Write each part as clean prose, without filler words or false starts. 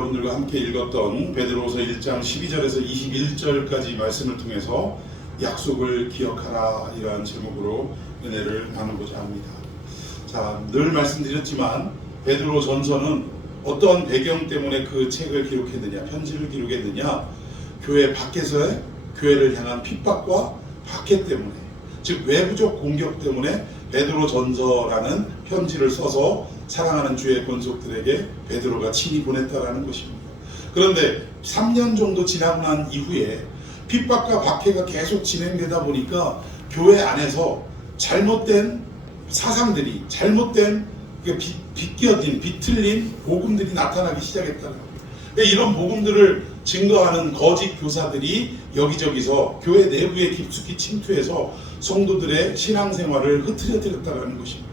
여러분들과 함께 읽었던 베드로후서 1장 12절에서 21절까지 말씀을 통해서 약속을 기억하라, 이러한 제목으로 은혜를 나누고자 합니다. 자, 늘 말씀드렸지만 베드로 전서는 어떤 배경 때문에 그 책을 기록했느냐, 편지를 기록했느냐, 교회 밖에서의 교회를 향한 핍박과 박해 때문에, 즉 외부적 공격 때문에 베드로 전서라는 편지를 써서 사랑하는 주의 권속들에게 베드로가 친히 보냈다라는 것입니다. 그런데 3년 정도 지나고 난 이후에 핍박과 박해가 계속 진행되다 보니까 교회 안에서 잘못된 사상들이, 잘못된 비껴진, 비틀린 복음들이 나타나기 시작했다는 거예요. 이런 복음들을 증거하는 거짓 교사들이 여기저기서 교회 내부에 깊숙이 침투해서 성도들의 신앙생활을 흐트러뜨렸다는 것입니다.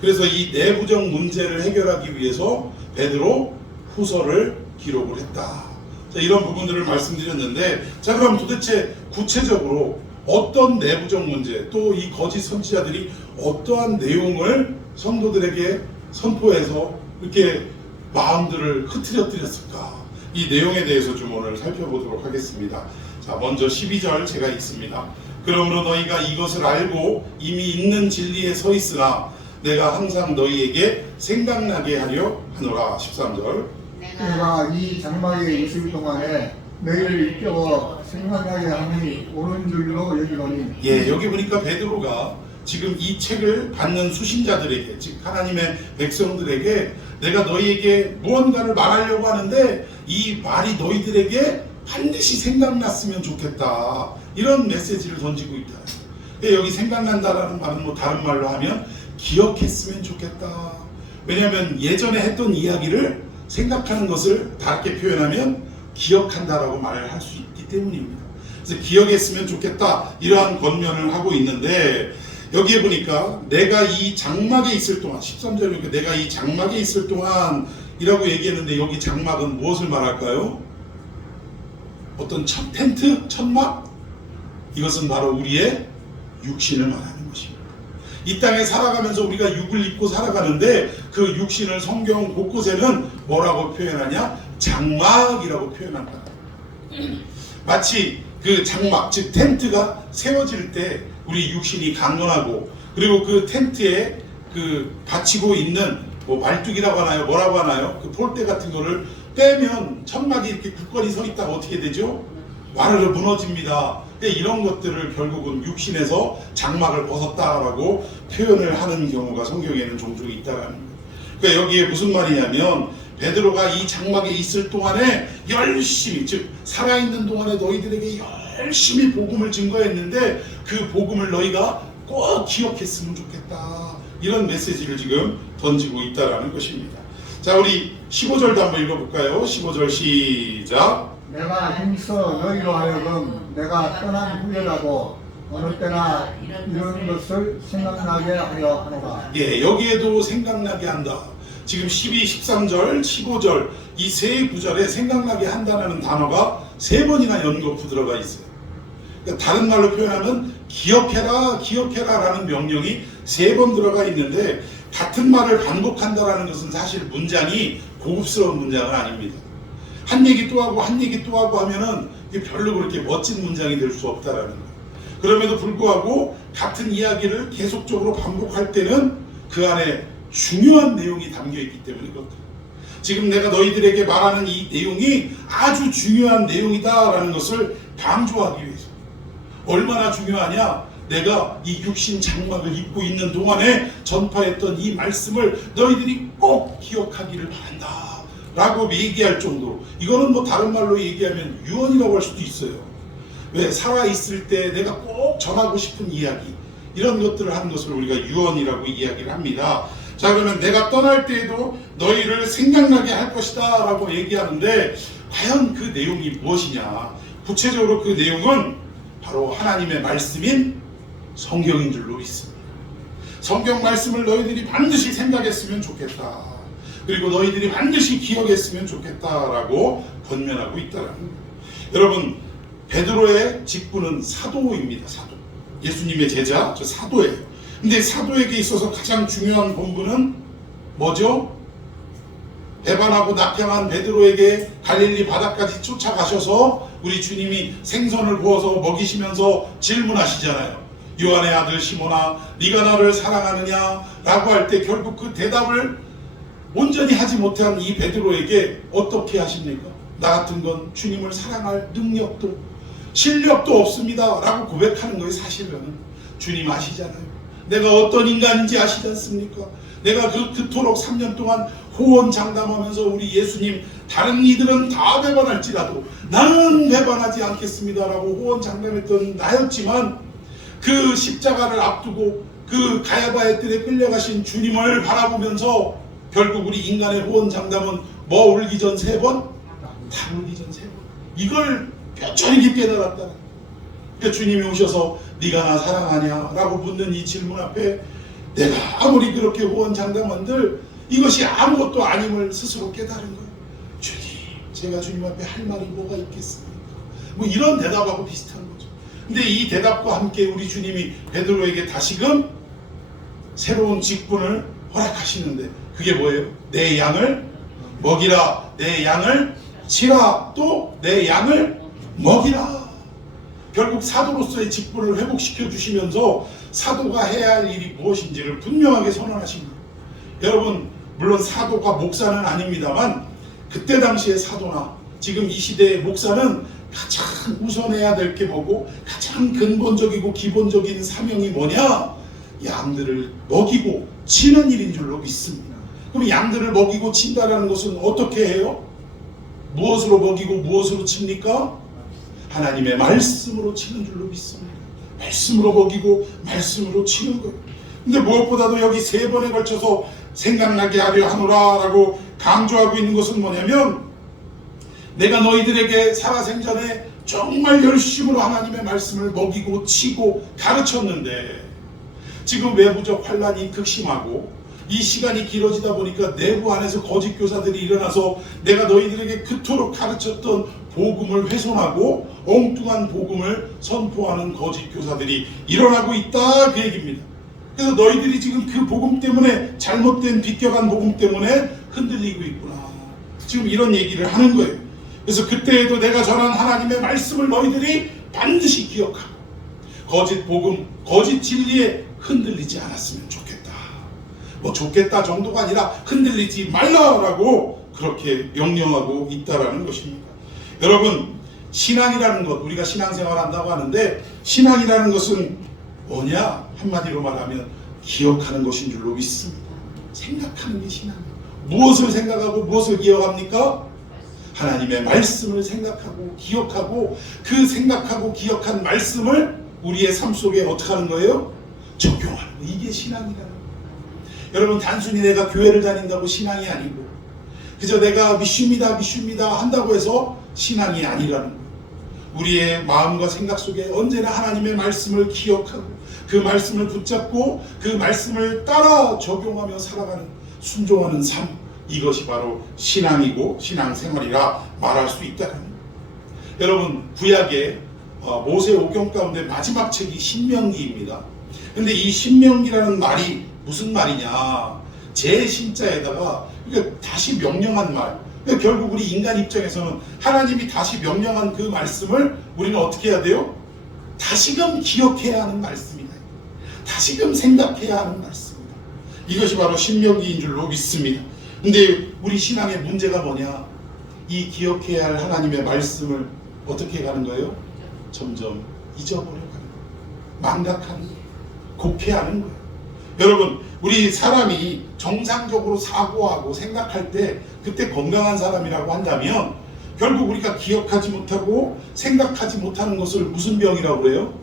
그래서 이 내부적 문제를 해결하기 위해서 베드로 후서를 기록을 했다. 자, 이런 부분들을 말씀드렸는데, 자, 그럼 도대체 구체적으로 어떤 내부적 문제, 또 이 거짓 선지자들이 어떠한 내용을 성도들에게 선포해서 이렇게 마음들을 흐트러뜨렸을까? 이 내용에 대해서 좀 오늘 살펴보도록 하겠습니다. 자, 먼저 12절 제가 읽습니다. 그러므로 너희가 이것을 알고 이미 있는 진리에 서 있으나 내가 항상 너희에게 생각나게 하려 하노라. 13절. 내가 이 장막에 있을 동안에 너희를 일깨워 생각나게 하니 옳은 줄로 여기노니. 예, 여기 보니까 베드로가 지금 이 책을 받는 수신자들에게, 즉 하나님의 백성들에게 내가 너희에게 무언가를 말하려고 하는데 이 말이 너희들에게 반드시 생각났으면 좋겠다, 이런 메시지를 던지고 있다. 여기 생각난다라는 말은 뭐 다른 말로 하면 기억했으면 좋겠다. 왜냐하면 예전에 했던 이야기를 생각하는 것을 다르게 표현하면 기억한다라고 말을 할 수 있기 때문입니다. 그래서 기억했으면 좋겠다, 이러한 권면을 하고 있는데, 여기에 보니까 내가 이 장막에 있을 동안, 13절에 내가 이 장막에 있을 동안 이라고 얘기했는데, 여기 장막은 무엇을 말할까요? 어떤 텐트? 천막? 이것은 바로 우리의 육신을 말하는 것입니다. 이 땅에 살아가면서 우리가 육을 입고 살아가는데 그 육신을 성경 곳곳에는 뭐라고 표현하냐? 장막이라고 표현한다. 마치 그 장막, 즉 텐트가 세워질 때 우리 육신이 강건하고, 그리고 그 텐트에 그 받치고 있는 뭐 말뚝이라고 하나요? 뭐라고 하나요? 그 폴대 같은 거를 빼면 천막이 이렇게 굳건히 서 있다가 어떻게 되죠? 와르르 무너집니다. 이런 것들을 결국은 육신에서 장막을 벗었다라고 표현을 하는 경우가 성경에는 종종 있다라는 거예요. 그러니까 여기에 무슨 말이냐면, 베드로가 이 장막에 있을 동안에 열심히, 즉 살아있는 동안에 너희들에게 열심히 복음을 증거했는데 그 복음을 너희가 꼭 기억했으면 좋겠다, 이런 메시지를 지금 던지고 있다라는 것입니다. 자, 우리 15절도 한번 읽어볼까요? 15절 시작. 내가 힘써 너희로 하여금 내가 떠난 후에라도 어느 때나 이런 것을 생각나게 하려 하노라. 예, 여기에도 생각나게 한다. 지금 12, 13절, 15절 이 세 구절에 생각나게 한다는 단어가 3번이나 연거푸 들어가 있어요. 그러니까 다른 말로 표현하면 기억해라, 기억해라 라는 명령이 3번 들어가 있는데, 같은 말을 반복한다라는 것은 사실 문장이 고급스러운 문장은 아닙니다. 한 얘기 또 하고 한 얘기 또 하고 하면은 별로 그렇게 멋진 문장이 될 수 없다라는 거예요. 그럼에도 불구하고 같은 이야기를 계속적으로 반복할 때는 그 안에 중요한 내용이 담겨 있기 때문에 그렇다. 지금 내가 너희들에게 말하는 이 내용이 아주 중요한 내용이다라는 것을 강조하기 위해서. 얼마나 중요하냐? 내가 이 육신 장막을 입고 있는 동안에 전파했던 이 말씀을 너희들이 꼭 기억하기를 바란다 라고 얘기할 정도로, 이거는 뭐 다른 말로 얘기하면 유언이라고 할 수도 있어요. 왜? 살아있을 때 내가 꼭 전하고 싶은 이야기, 이런 것들을 하는 것을 우리가 유언이라고 이야기를 합니다. 자, 그러면 내가 떠날 때에도 너희를 생각나게 할 것이다 라고 얘기하는데, 과연 그 내용이 무엇이냐? 구체적으로 그 내용은 바로 하나님의 말씀인 성경인 줄로 믿습니다. 성경 말씀을 너희들이 반드시 생각했으면 좋겠다, 그리고 너희들이 반드시 기억했으면 좋겠다라고 권면하고 있다라는 거예요. 여러분, 베드로의 직분은 사도입니다. 사도. 예수님의 제자, 저 사도예요. 근데 사도에게 있어서 가장 중요한 본분은 뭐죠? 배반하고 낙향한 베드로에게 갈릴리 바다까지 쫓아가셔서 우리 주님이 생선을 구워서 먹이시면서 질문하시잖아요. 요한의 아들 시몬아, 네가 나를 사랑하느냐? 라고 할 때 결국 그 대답을 온전히 하지 못한 이 베드로에게 어떻게 하십니까? 나 같은 건 주님을 사랑할 능력도 실력도 없습니다 라고 고백하는 거예요. 사실은 주님 아시잖아요. 내가 어떤 인간인지 아시지 않습니까? 내가 그토록 3년 동안 호언장담하면서 우리 예수님 다른 이들은 다 배반할지라도 나는 배반하지 않겠습니다 라고 호언장담했던 나였지만 그 십자가를 앞두고 그 가야바의 뜰에 끌려가신 주님을 바라보면서 결국 우리 인간의 호언장담은 뭐 울기 전 3번? 다 울기 전 3번. 이걸 뼈저리게 깨달았다. 그러니까 주님이 오셔서 네가 나 사랑하냐? 라고 묻는 이 질문 앞에 내가 아무리 그렇게 호언장담한들 이것이 아무것도 아님을 스스로 깨달은 거예요. 주님, 제가 주님 앞에 할 말이 뭐가 있겠습니까? 뭐 이런 대답하고 비슷한 거죠. 근데 이 대답과 함께 우리 주님이 베드로에게 다시금 새로운 직분을 허락하시는데 그게 뭐예요? 내 양을 먹이라, 내 양을 치라, 또 내 양을 먹이라. 결국 사도로서의 직분을 회복시켜 주시면서 사도가 해야 할 일이 무엇인지를 분명하게 선언하십니다. 여러분, 물론 사도가 목사는 아닙니다만 그때 당시의 사도나 지금 이 시대의 목사는 가장 우선해야 될 게 뭐고 가장 근본적이고 기본적인 사명이 뭐냐? 양들을 먹이고 치는 일인 줄로 믿습니다. 그럼 양들을 먹이고 친다라는 것은 어떻게 해요? 무엇으로 먹이고 무엇으로 칩니까? 하나님의 말씀으로 치는 줄로 믿습니다. 말씀으로 먹이고 말씀으로 치는 거예요. 근데 무엇보다도 여기 3번에 걸쳐서 생각나게 하려 하노라 라고 강조하고 있는 것은 뭐냐면 내가 너희들에게 살아생전에 정말 열심으로 하나님의 말씀을 먹이고 치고 가르쳤는데 지금 외부적 환란이 극심하고 이 시간이 길어지다 보니까 내부 안에서 거짓 교사들이 일어나서 내가 너희들에게 그토록 가르쳤던 복음을 훼손하고 엉뚱한 복음을 선포하는 거짓 교사들이 일어나고 있다, 그 얘기입니다. 그래서 너희들이 지금 그 복음 때문에 잘못된 비껴간 복음 때문에 흔들리고 있구나, 지금 이런 얘기를 하는 거예요. 그래서 그때에도 내가 전한 하나님의 말씀을 너희들이 반드시 기억하고 거짓 복음, 거짓 진리에 흔들리지 않았으면 좋겠다. 뭐 좋겠다 정도가 아니라 흔들리지 말라라고 그렇게 명령하고 있다라는 것입니다. 여러분, 신앙이라는 것, 우리가 신앙생활 한다고 하는데 신앙이라는 것은 뭐냐? 한마디로 말하면 기억하는 것인 줄로 믿습니다. 생각하는 게 신앙이에요. 무엇을 생각하고 무엇을 기억합니까? 하나님의 말씀을 생각하고 기억하고 그 생각하고 기억한 말씀을 우리의 삶 속에 어떻게 하는 거예요? 적용하는 거. 이게 신앙이라는 거예요. 여러분, 단순히 내가 교회를 다닌다고 신앙이 아니고 그저 내가 믿습니다 한다고 해서 신앙이 아니라는 거예요. 우리의 마음과 생각 속에 언제나 하나님의 말씀을 기억하고 그 말씀을 붙잡고 그 말씀을 따라 적용하며 살아가는, 순종하는 삶, 이것이 바로 신앙이고 신앙생활이라 말할 수 있다는 거예요. 여러분, 구약의 모세오경 가운데 마지막 책이 신명기입니다. 근데 이 신명기라는 말이 무슨 말이냐? 제 신자에다가 다시 명령한 말. 그러니까 결국 우리 인간 입장에서는 하나님이 다시 명령한 그 말씀을 우리는 어떻게 해야 돼요? 다시금 기억해야 하는 말씀이다. 다시금 생각해야 하는 말씀이다. 이것이 바로 신명기인 줄로 믿습니다. 근데 우리 신앙의 문제가 뭐냐? 이 기억해야 할 하나님의 말씀을 어떻게 가는 거예요? 점점 잊어버려가는 거예요. 망각하는 거예요. 곡해하는 거예요. 여러분, 우리 사람이 정상적으로 사고하고 생각할 때 그때 건강한 사람이라고 한다면 결국 우리가 기억하지 못하고 생각하지 못하는 것을 무슨 병이라고 그래요?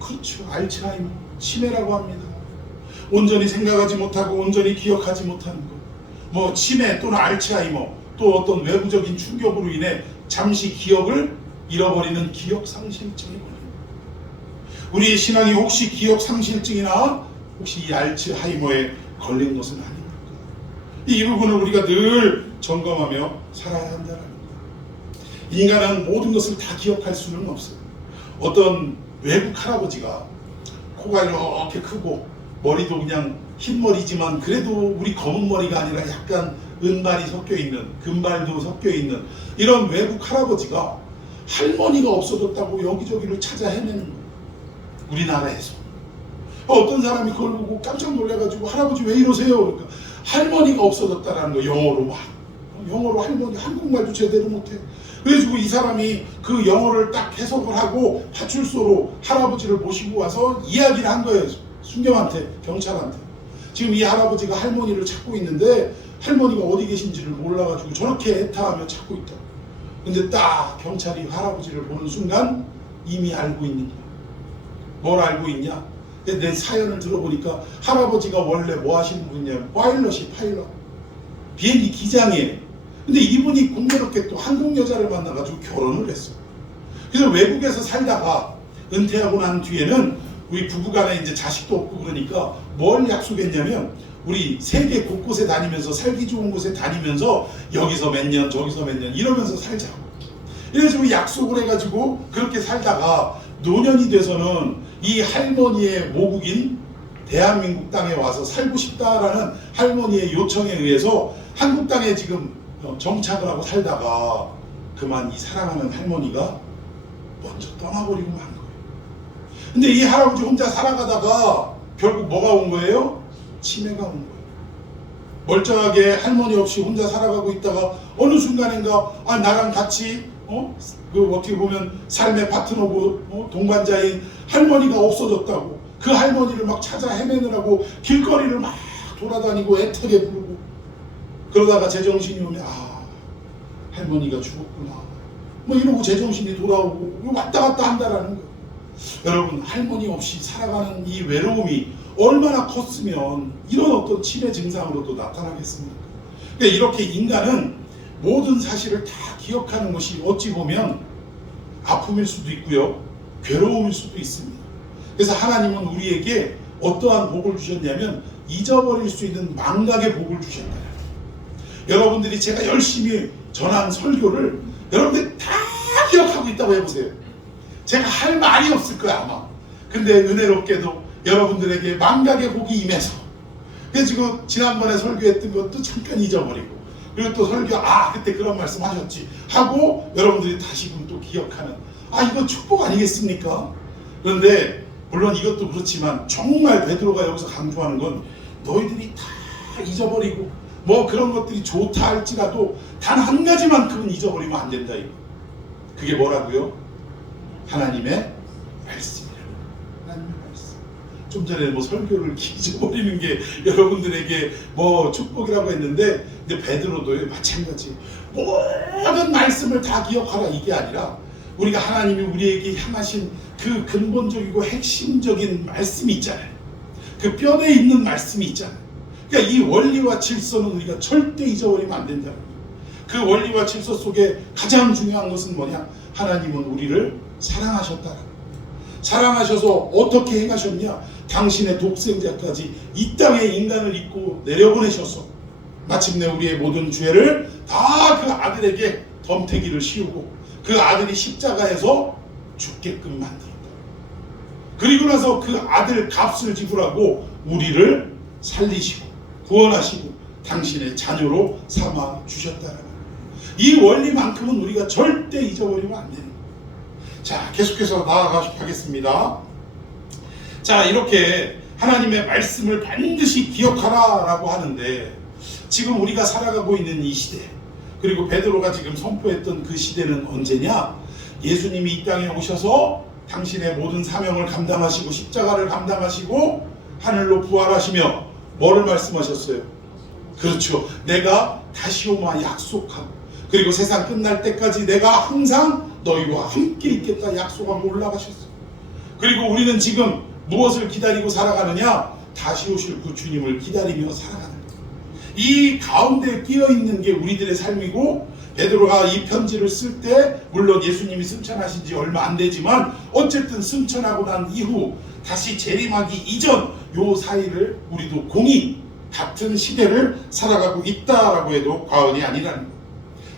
그렇죠. 알츠하이머, 치매라고 합니다. 온전히 생각하지 못하고 온전히 기억하지 못하는 것. 뭐 치매 또는 알츠하이머, 또 어떤 외부적인 충격으로 인해 잠시 기억을 잃어버리는 기억상실증이 걸립니다. 우리의 신앙이 혹시 기억상실증이나 혹시 이 알츠하이머에 걸린 것은 아닙니까? 이 부분을 우리가 늘 점검하며 살아야 한다는 거예요. 인간은 모든 것을 다 기억할 수는 없어요. 어떤 외국 할아버지가 코가 이렇게 크고 머리도 그냥 흰머리지만 그래도 우리 검은 머리가 아니라 약간 은발이 섞여있는, 금발도 섞여있는 이런 외국 할아버지가 할머니가 없어졌다고 여기저기를 찾아 헤매는 거예요. 우리나라에서. 어떤 사람이 그걸 보고 깜짝 놀라가지고 할아버지 왜 이러세요? 그러니까 할머니가 없어졌다라는 거. 영어로 할머니, 한국말도 제대로 못해. 그래가지고 이 사람이 그 영어를 딱 해석을 하고 파출소로 할아버지를 모시고 와서 이야기를 한 거예요. 순경한테, 경찰한테. 지금 이 할아버지가 할머니를 찾고 있는데 할머니가 어디 계신지를 몰라가지고 저렇게 애타하며 찾고 있다. 근데 딱 경찰이 할아버지를 보는 순간 이미 알고 있는 거야. 뭘 알고 있냐? 내 사연을 들어보니까 할아버지가 원래 뭐 하시는 분이냐면 파일럿. 비행기 기장이에요. 근데 이분이 공교롭게 또 한국 여자를 만나가지고 결혼을 했어. 그래서 외국에서 살다가 은퇴하고 난 뒤에는 우리 부부간에 이제 자식도 없고 그러니까 뭘 약속했냐면 우리 세계 곳곳에 다니면서 살기 좋은 곳에 다니면서 여기서 몇 년 저기서 몇 년 이러면서 살자고. 이래가지고 약속을 해가지고 그렇게 살다가 노년이 돼서는 이 할머니의 모국인 대한민국 땅에 와서 살고 싶다라는 할머니의 요청에 의해서 한국 땅에 지금 정착을 하고 살다가 그만 이 사랑하는 할머니가 먼저 떠나버리고 만 거예요. 근데 이 할아버지 혼자 살아가다가 결국 뭐가 온 거예요? 치매가 온 거예요. 멀쩡하게 할머니 없이 혼자 살아가고 있다가 어느 순간인가 나랑 같이 어떻게 보면 삶의 파트너고 동반자인 할머니가 없어졌다고 그 할머니를 막 찾아 헤매느라고 길거리를 막 돌아다니고 애타게 부르고 그러다가 제정신이 오면 할머니가 죽었구나 뭐 이러고 제정신이 돌아오고 왔다 갔다 한다라는 거예요. 여러분 할머니 없이 살아가는 이 외로움이 얼마나 컸으면 이런 어떤 치매 증상으로도 나타나겠습니까? 그러니까 이렇게 인간은 모든 사실을 다 기억하는 것이 어찌 보면 아픔일 수도 있고요 괴로움일 수도 있습니다. 그래서 하나님은 우리에게 어떠한 복을 주셨냐면 잊어버릴 수 있는 망각의 복을 주셨다. 여러분들이 제가 열심히 전한 설교를 여러분들이 다 기억하고 있다고 해보세요. 제가 할 말이 없을 거야 아마. 근데 은혜롭게도 여러분들에게 망각의 복이 임해서 그래서 지금 지난번에 설교했던 것도 잠깐 잊어버리고 그리고 또 설교 그때 그런 말씀 하셨지 하고 여러분들이 다시금 또 기억하는 이거 축복 아니겠습니까? 그런데 물론 이것도 그렇지만 정말 베드로가 여기서 강조하는 건 너희들이 다 잊어버리고 뭐 그런 것들이 좋다 할지라도 단 한 가지만큼은 잊어버리면 안 된다 이거. 그게 뭐라고요? 하나님의 말씀이라고. 하나님의 말씀. 좀 전에 뭐 설교를 잊어버리는 게 여러분들에게 뭐 축복이라고 했는데 근데 베드로도 마찬가지. 모든 말씀을 다 기억하라 이게 아니라 우리가 하나님이 우리에게 향하신 그 근본적이고 핵심적인 말씀이 있잖아요. 그 뼈대에 있는 말씀이 있잖아요. 그러니까 이 원리와 질서는 우리가 절대 잊어버리면 안 된다는 거예요. 그 원리와 질서 속에 가장 중요한 것은 뭐냐? 하나님은 우리를 사랑하셨다라는 거예요. 사랑하셔서 어떻게 행하셨냐? 당신의 독생자까지 이 땅에 인간을 입고 내려보내셔서 마침내 우리의 모든 죄를 다 그 아들에게 덤태기를 씌우고 그 아들이 십자가에서 죽게끔 만들었다. 그리고 나서 그 아들 값을 지불하고 우리를 살리시고 구원하시고 당신의 자녀로 삼아 주셨다는 거예요. 이 원리만큼은 우리가 절대 잊어버리면 안 되는 거예요. 자, 계속해서 나아가겠습니다. 자, 이렇게 하나님의 말씀을 반드시 기억하라 라고 하는데 지금 우리가 살아가고 있는 이 시대 그리고 베드로가 지금 선포했던 그 시대는 언제냐? 예수님이 이 땅에 오셔서 당신의 모든 사명을 감당하시고 십자가를 감당하시고 하늘로 부활하시며 뭐를 말씀하셨어요? 그렇죠. 내가 다시 오마 약속하고 그리고 세상 끝날 때까지 내가 항상 너희와 함께 있겠다 약속하고 올라가셨어요. 그리고 우리는 지금 무엇을 기다리고 살아가느냐? 다시 오실 그 주님을 기다리며 살아가는 거예요. 이 가운데 끼어있는 게 우리들의 삶이고 베드로가 이 편지를 쓸 때 물론 예수님이 승천하신 지 얼마 안 되지만 어쨌든 승천하고 난 이후 다시 재림하기 이전 요 사이를 우리도 공히 같은 시대를 살아가고 있다라고 해도 과언이 아니라는 거예요.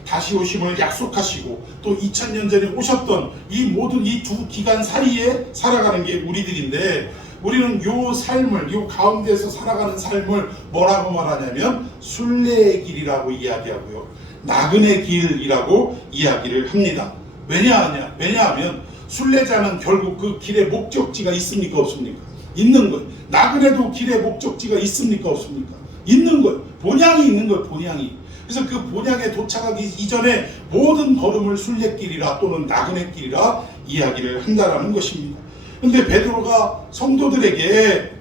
다시 오심을 약속하시고 또 2000년 전에 오셨던 이 모든 이 두 기간 사이에 살아가는 게 우리들인데 우리는 요 삶을, 요 가운데서 살아가는 삶을 뭐라고 말하냐면 순례의 길이라고 이야기하고요, 나그네 길이라고 이야기를 합니다. 왜냐하면 순례자는 결국 그 길의 목적지가 있습니까 없습니까? 있는 거예요. 나그네도 길의 목적지가 있습니까 없습니까? 있는 거예요. 본향이 있는 거예요. 본향이. 그래서 그 본향에 도착하기 이전에 모든 걸음을 순례길이라 또는 나그네길이라 이야기를 한다라는 것입니다. 그런데 베드로가 성도들에게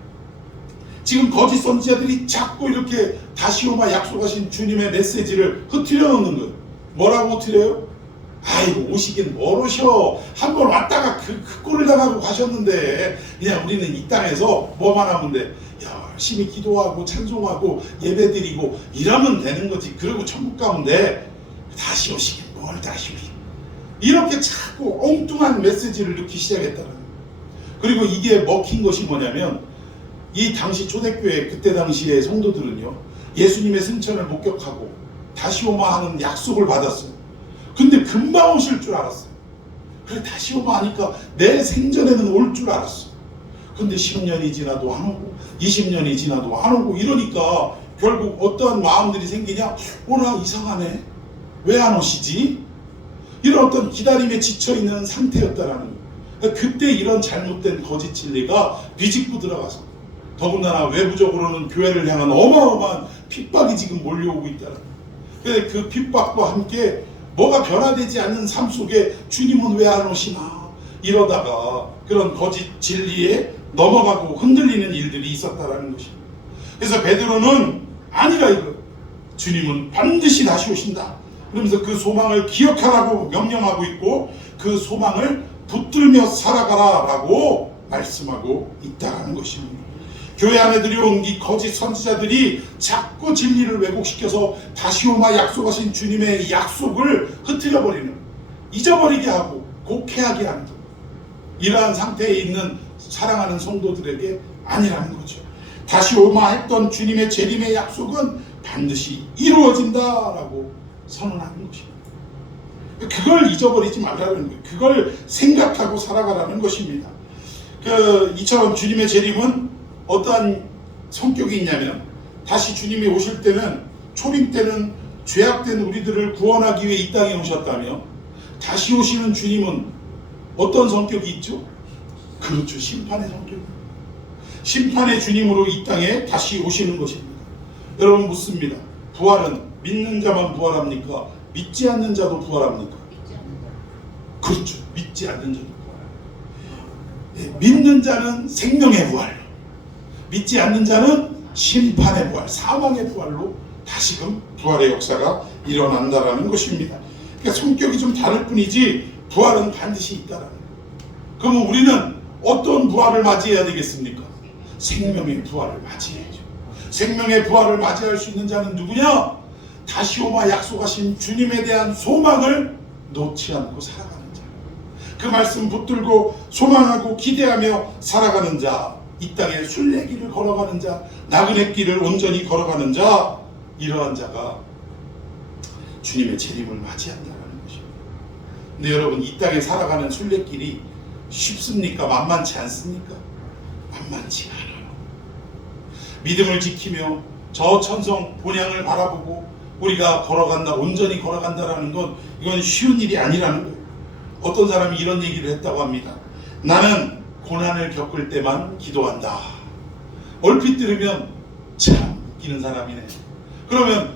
지금 거짓 선지자들이 자꾸 이렇게 다시 오마 약속하신 주님의 메시지를 흐트려 놓는 거예요. 뭐라고 흐트려요? 아이고 오시긴 멀으셔. 한 번 왔다가 그 꼴을 당하고 가셨는데 그냥 우리는 이 땅에서 뭐만 하면 돼? 열심히 기도하고 찬송하고 예배드리고 이러면 되는 거지. 그리고 천국 가면 돼. 다시 오시긴 뭘 다시 오시긴. 이렇게 자꾸 엉뚱한 메시지를 넣기 시작했다는 거예요. 그리고 이게 먹힌 것이 뭐냐면 이 당시 초대교회 그때 당시의 성도들은요, 예수님의 승천을 목격하고 다시 오마 하는 약속을 받았어요. 근데 금방 오실 줄 알았어요. 그래 다시 오마 하니까 내 생전에는 올 줄 알았어. 근데 10년이 지나도 안 오고 20년이 지나도 안 오고 이러니까 결국 어떠한 마음들이 생기냐? 오라 이상하네. 왜 안 오시지? 이런 어떤 기다림에 지쳐있는 상태였다라는 거예요. 그때 이런 잘못된 거짓 진리가 비집고 들어가서 더군다나 외부적으로는 교회를 향한 어마어마한 핍박이 지금 몰려오고 있다는 거예요. 그 핍박과 함께 뭐가 변화되지 않는 삶 속에 주님은 왜 안 오시나 이러다가 그런 거짓 진리에 넘어가고 흔들리는 일들이 있었다라는 것입니다. 그래서 베드로는 아니라 이거 주님은 반드시 다시 오신다 그러면서 그 소망을 기억하라고 명령하고 있고 그 소망을 붙들며 살아가라 라고 말씀하고 있다는 것입니다. 교회 안에 들여온 이 거짓 선지자들이 자꾸 진리를 왜곡시켜서 다시 오마 약속하신 주님의 약속을 흐트려버리는, 잊어버리게 하고 곡해하게 하는 이러한 상태에 있는 사랑하는 성도들에게 아니라는 거죠. 다시 오마 했던 주님의 재림의 약속은 반드시 이루어진다라고 선언하는 것입니다. 그걸 잊어버리지 말라는 거예요. 그걸 생각하고 살아가라는 것입니다. 이처럼 주님의 재림은 어떠한 성격이 있냐면 다시 주님이 오실 때는 초림 때는 죄악된 우리들을 구원하기 위해 이 땅에 오셨다며 다시 오시는 주님은 어떤 성격이 있죠? 그렇죠. 심판의 성격입니다. 심판의 주님으로 이 땅에 다시 오시는 것입니다. 여러분 묻습니다. 부활은 믿는 자만 부활합니까? 믿지 않는 자도 부활합니까? 그렇죠. 믿지 않는 자도 부활합니다. 믿는 자는 생명의 부활, 믿지 않는 자는 심판의 부활, 사망의 부활로 다시금 부활의 역사가 일어난다라는 것입니다. 그러니까 성격이 좀 다를 뿐이지 부활은 반드시 있다라는 거예요. 그러면 우리는 어떤 부활을 맞이해야 되겠습니까? 생명의 부활을 맞이해야죠. 생명의 부활을 맞이할 수 있는 자는 누구냐? 다시 오마 약속하신 주님에 대한 소망을 놓지 않고 살아가는 자. 그 말씀 붙들고 소망하고 기대하며 살아가는 자, 이 땅에 순례길을 걸어가는 자, 나그네 길을 온전히 걸어가는 자, 이러한 자가 주님의 재림을 맞이한다는 것입니다. 근데 여러분 이 땅에 살아가는 순례길이 쉽습니까? 만만치 않습니까? 만만치 않아요. 믿음을 지키며 저 천성 본향을 바라보고 우리가 걸어간다, 온전히 걸어간다라는 건 이건 쉬운 일이 아니라는 거예요. 어떤 사람이 이런 얘기를 했다고 합니다. 나는 고난을 겪을 때만 기도한다. 얼핏 들으면 참 웃기는 사람이네. 그러면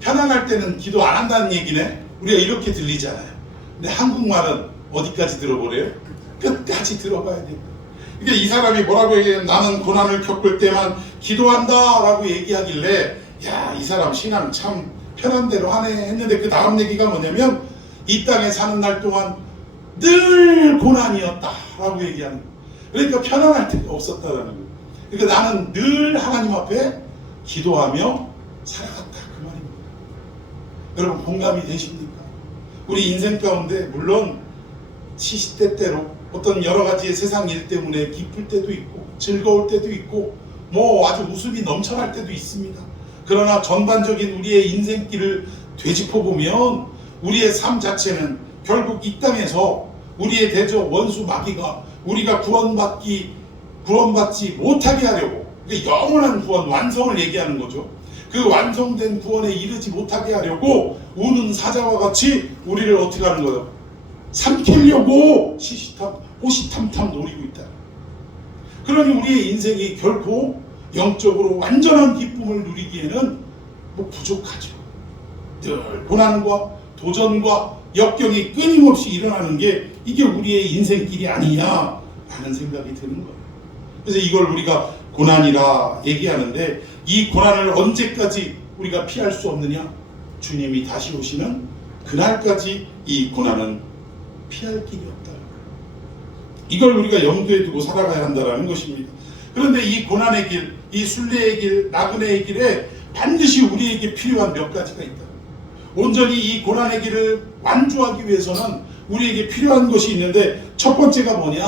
편안할 때는 기도 안 한다는 얘기네. 우리가 이렇게 들리잖아요. 근데 한국말은 어디까지 들어보래요? 끝까지 들어봐야 돼요. 그러니까 이 사람이 뭐라고 얘기하면 나는 고난을 겪을 때만 기도한다 라고 얘기하길래 야, 이 사람 신앙 참 편한 대로 하네 했는데 그 다음 얘기가 뭐냐면 이 땅에 사는 날 동안 늘 고난이었다 라고 얘기하는 거예요. 그러니까 편안할 때가 없었다라는 거예요. 그러니까 나는 늘 하나님 앞에 기도하며 살아갔다 그 말입니다. 여러분 공감이 되십니까? 우리 인생 가운데 물론 시시때때로 어떤 여러 가지의 세상 일 때문에 기쁠 때도 있고 즐거울 때도 있고 뭐 아주 웃음이 넘쳐날 때도 있습니다. 그러나 전반적인 우리의 인생길을 되짚어보면 우리의 삶 자체는 결국 이 땅에서 우리의 대적 원수 마귀가 우리가 구원받기 구원받지 못하게 하려고, 영원한 구원, 완성을 얘기하는 거죠. 그 완성된 구원에 이르지 못하게 하려고 우는 사자와 같이 우리를 어떻게 하는 거예요? 삼키려고 호시탐탐 노리고 있다. 그러니 우리의 인생이 결코 영적으로 완전한 기쁨을 누리기에는 부족하죠. 늘 고난과 도전과 역경이 끊임없이 일어나는 게 이게 우리의 인생길이 아니냐 하는 생각이 드는 거예요. 그래서 이걸 우리가 고난이라 얘기하는데, 이 고난을 언제까지 우리가 피할 수 없느냐? 주님이 다시 오시는 그날까지 이 고난은 피할 길이 없다. 이걸 우리가 염두에 두고 살아가야 한다는 것입니다. 그런데 이 고난의 길, 이 순례의 길, 나그네의 길에 반드시 우리에게 필요한 몇 가지가 있다. 온전히 이 고난의 길을 완주하기 위해서는 우리에게 필요한 것이 있는데, 첫 번째가 뭐냐?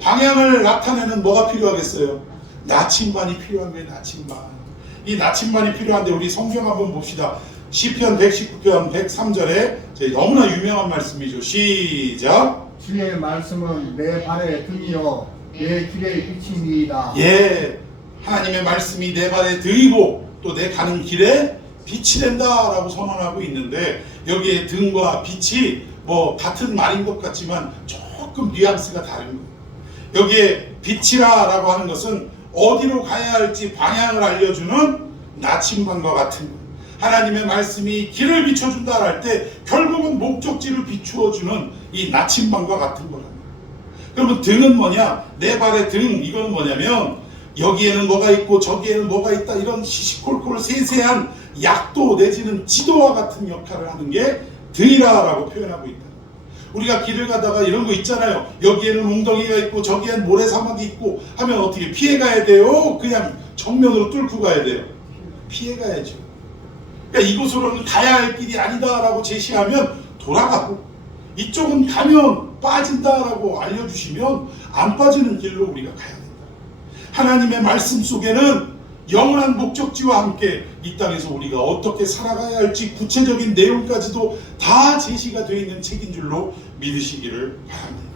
방향을 나타내는 뭐가 필요하겠어요? 나침반이 필요한 거예요. 나침반. 이 나침반이 필요한데 우리 성경 한번 봅시다. 시편 119편 103절에 너무나 유명한 말씀이죠. 시작. 주의 말씀은 내 발의 등이요 내 길의 빛이니이다. 예, 하나님의 말씀이 내 발에 등이고 또 내 가는 길에 빛이 된다라고 선언하고 있는데, 여기에 등과 빛이 같은 말인 것 같지만 조금 뉘앙스가 다른 거예요. 여기에 빛이라고 하는 것은 어디로 가야 할지 방향을 알려주는 나침반과 같은 거예요. 하나님의 말씀이 길을 비춰준다 할 때 결국은 목적지를 비추어주는 이 나침반과 같은 거랍니다. 그러면 등은 뭐냐? 내 발의 등, 이건 뭐냐면 여기에는 뭐가 있고 저기에는 뭐가 있다, 이런 시시콜콜 세세한 약도 내지는 지도와 같은 역할을 하는 게 등이라고 표현하고 있다. 우리가 길을 가다가 이런 거 있잖아요. 여기에는 웅덩이가 있고 저기엔 모래사막이 있고 하면 어떻게 피해가야 돼요? 그냥 정면으로 뚫고 가야 돼요? 피해가야죠. 그러니까 이곳으로는 가야 할 길이 아니다라고 제시하면 돌아가고, 이쪽은 가면 빠진다라고 알려주시면 안 빠지는 길로 우리가 가야 된다. 하나님의 말씀 속에는 영원한 목적지와 함께 이 땅에서 우리가 어떻게 살아가야 할지 구체적인 내용까지도 다 제시가 되어 있는 책인 줄로 믿으시기를 바랍니다.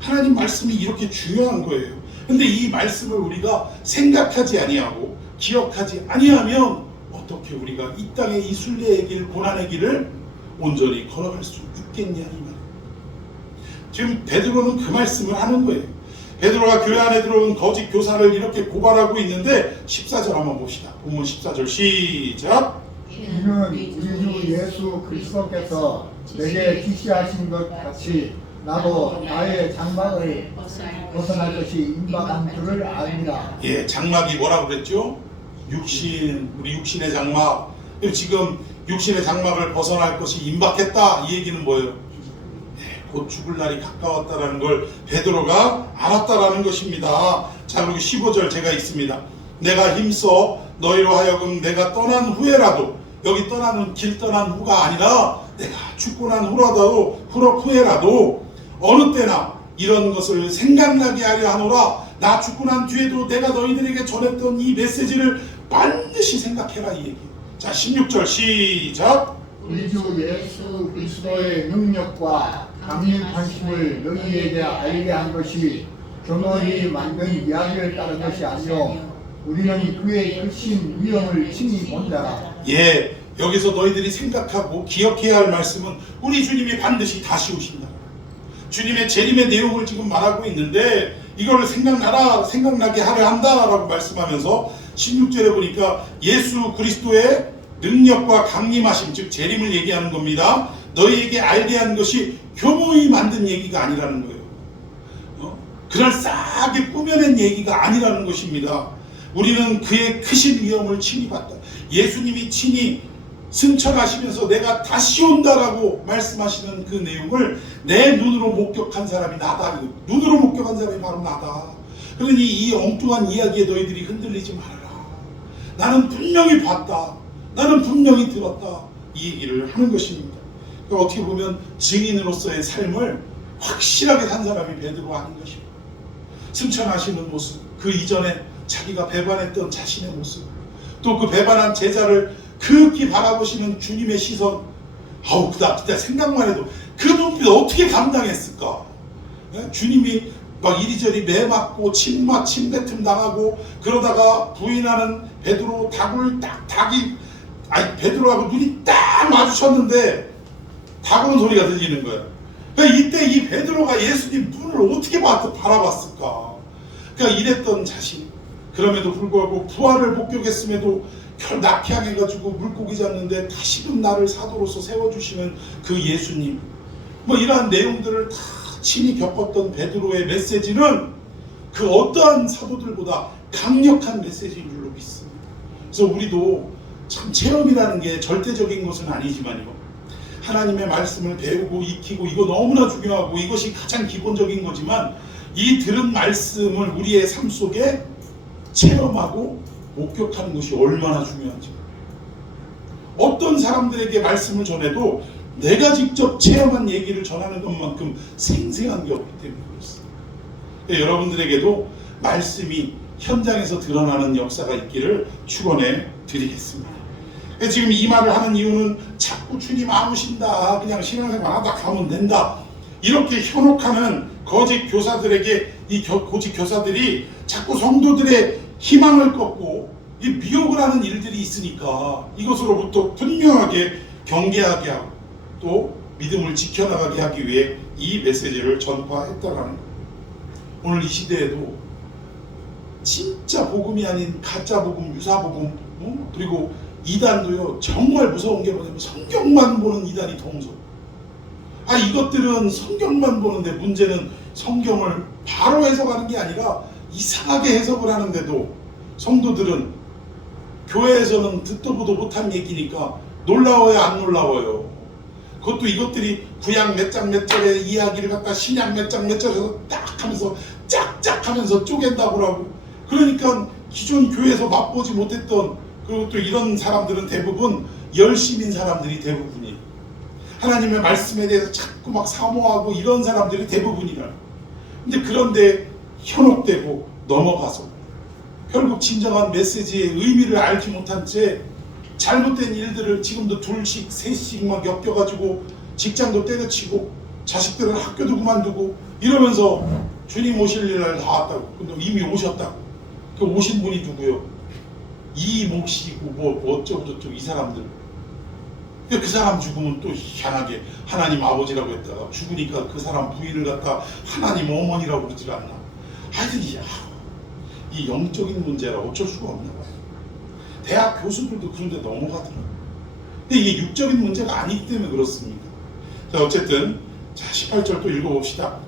하나님 말씀이 이렇게 중요한 거예요. 근데 이 말씀을 우리가 생각하지 아니하고 기억하지 아니하면 어떻게 우리가 이 땅의 이 순례의 길, 고난의 길을 온전히 걸어갈 수 있겠냐, 이 말. 지금 베드로는 그 말씀을 하는 거예요. 베드로가 교회 안에 들어온 거짓 교사를 이렇게 고발하고 있는데 14절 한번 봅시다. 본문 14절 시작. 이는 우리 주 예수 그리스도께서 내게 지시하신 것 같이 나도 나의 장막을 벗어날 것이 임박한 줄을 압니다. 예, 장막이 뭐라고 그랬죠? 육신, 우리 육신의 장막. 지금 육신의 장막을 벗어날 것이 임박했다, 이 얘기는 뭐예요? 곧 죽을 날이 가까웠다라는 걸 베드로가 알았다라는 것입니다. 자, 그리고 15절 제가 있습니다. 내가 힘써 너희로 하여금 내가 떠난 후에라도, 여기 떠나는 길 떠난 후가 아니라 내가 죽고 난 후에라도 어느 때나 이런 것을 생각나게 하려 하노라. 나 죽고 난 뒤에도 내가 너희들에게 전했던 이 메시지를 반드시 생각해라, 이 얘기. 자, 16절 시작. 우리 주 예수 그리스도의 능력과 강림하심을 너희에게 알게 한 것이 교묘히 만든 이야기를 따른 것이 아니요 우리는 그의 크신 위엄을 친히 본 자라. 예, 여기서 너희들이 생각하고 기억해야 할 말씀은 우리 주님이 반드시 다시 오신다. 주님의 재림의 내용을 지금 말하고 있는데 이걸 생각나게 하려 한다라고 말씀하면서 16절에 보니까 예수 그리스도의 능력과 강림하심, 즉 재림을 얘기하는 겁니다. 너희에게 알게 한 것이 교모히 만든 얘기가 아니라는 거예요. 그럴싸하게 꾸며낸 얘기가 아니라는 것입니다. 우리는 그의 크신 위엄을 친히 봤다. 예수님이 친히 승천하시면서 내가 다시 온다라고 말씀하시는 그 내용을 내 눈으로 목격한 사람이 나다. 눈으로 목격한 사람이 바로 나다. 그러니 이 엉뚱한 이야기에 너희들이 흔들리지 말아라. 나는 분명히 봤다. 나는 분명히 들었다. 이 얘기를 하는 것입니다. 그러니까 어떻게 보면 증인으로서의 삶을 확실하게 산 사람이 베드로가 아닌 것입니다. 승천하시는 모습, 그 이전에 자기가 배반했던 자신의 모습, 또 그 배반한 제자를 극히 바라보시는 주님의 시선, 그때 생각만 해도 그 눈빛 어떻게 감당했을까? 주님이 막 이리저리 매 맞고 침 뱉음 당하고 그러다가 부인하는 베드로 베드로하고 눈이 딱 마주쳤는데 다구는 소리가 들리는 거야. 그러니까 이때 이 베드로가 예수님 눈을 어떻게 바라봤을까? 그러니까 이랬던 자신. 그럼에도 불구하고 부활을 목격했음에도 낙향해가지고 물고기 잡는데 다시금 나를 사도로서 세워주시는 그 예수님. 뭐 이러한 내용들을 다 친히 겪었던 베드로의 메시지는 그 어떠한 사도들보다 강력한 메시지인 줄로 믿습니다. 그래서 우리도 참 체험이라는 게 절대적인 것은 아니지만요, 하나님의 말씀을 배우고 익히고 이거 너무나 중요하고 이것이 가장 기본적인 거지만 이 들은 말씀을 우리의 삶 속에 체험하고 목격하는 것이 얼마나 중요한지. 어떤 사람들에게 말씀을 전해도 내가 직접 체험한 얘기를 전하는 것만큼 생생한 게 없기 때문에 그렇습니다. 여러분들에게도 말씀이 현장에서 드러나는 역사가 있기를 축원해 드리겠습니다. 지금 이 말을 하는 이유는 자꾸 주님 안 오신다, 그냥 신앙생활 하다 가면 된다, 이렇게 현혹하는 거짓 교사들에게 이 거짓 교사들이 자꾸 성도들의 희망을 꺾고 이 미혹을 하는 일들이 있으니까 이것으로부터 분명하게 경계하게 하고 또 믿음을 지켜나가게 하기 위해 이 메시지를 전파했다라는 거예요. 오늘 이 시대에도 진짜 복음이 아닌 가짜 복음, 유사 복음, 그리고 이단도요, 정말 무서운 게 뭐냐면 성경만 보는 이단이 더 무서워. 이것들은 성경만 보는데 문제는 성경을 바로 해석하는 게 아니라 이상하게 해석을 하는데도 성도들은 교회에서는 듣도 보도 못한 얘기니까 놀라워요, 안 놀라워요? 그것도 이것들이 구약 몇 장 몇 절의 이야기를 갖다 신약 몇 장 몇 절에서 딱 하면서 짝짝 하면서 쪼갠다고 하고, 그러니까 기존 교회에서 맛보지 못했던, 그리고 또 이런 사람들은 대부분 열심인 사람들이 대부분이에요. 하나님의 말씀에 대해서 자꾸 막 사모하고 이런 사람들이 대부분이라. 근데 그런데 현혹되고 넘어가서 결국 진정한 메시지의 의미를 알지 못한 채 잘못된 일들을 지금도 둘씩 셋씩 막 엮여가지고 직장도 때려치고 자식들은 학교도 그만두고 이러면서 주님 오실 날 나왔다고. 근데 이미 오셨다고. 그 오신 분이 누구요? 이목씨고 뭐 어쩌고저쩌고 이 사람들. 그 사람 죽으면 또 희한하게 하나님 아버지라고 했다가 죽으니까 그 사람 부인을 갖다 하나님 어머니라고 그러질 않나. 하여튼 이 영적인 문제라 어쩔 수가 없나 봐요. 대학 교수들도 그런데 넘어가더라고요. 근데 이게 육적인 문제가 아니기 때문에 그렇습니다. 자, 어쨌든 18절 또 읽어봅시다.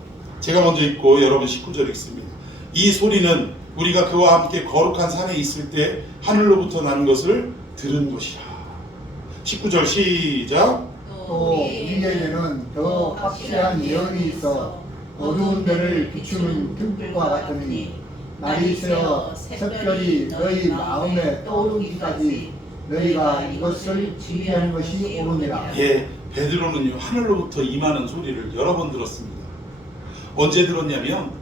제가 먼저 읽고 여러분 19절 읽습니다. 이 소리는 우리가 그와 함께 거룩한 산에 있을 때 하늘로부터 나는 것을 들은 것이라. 19절 시작. 또 우리에게는 더 확실한 예언이 있어 어두운 데를 비추는 등불과 같으니 날이 새어 샛별이 너희 마음에 떠오르기까지 너희가 이것을 지휘하는 것이 옳으니라. 예, 베드로는요 하늘로부터 임하는 소리를 여러 번 들었습니다. 언제 들었냐면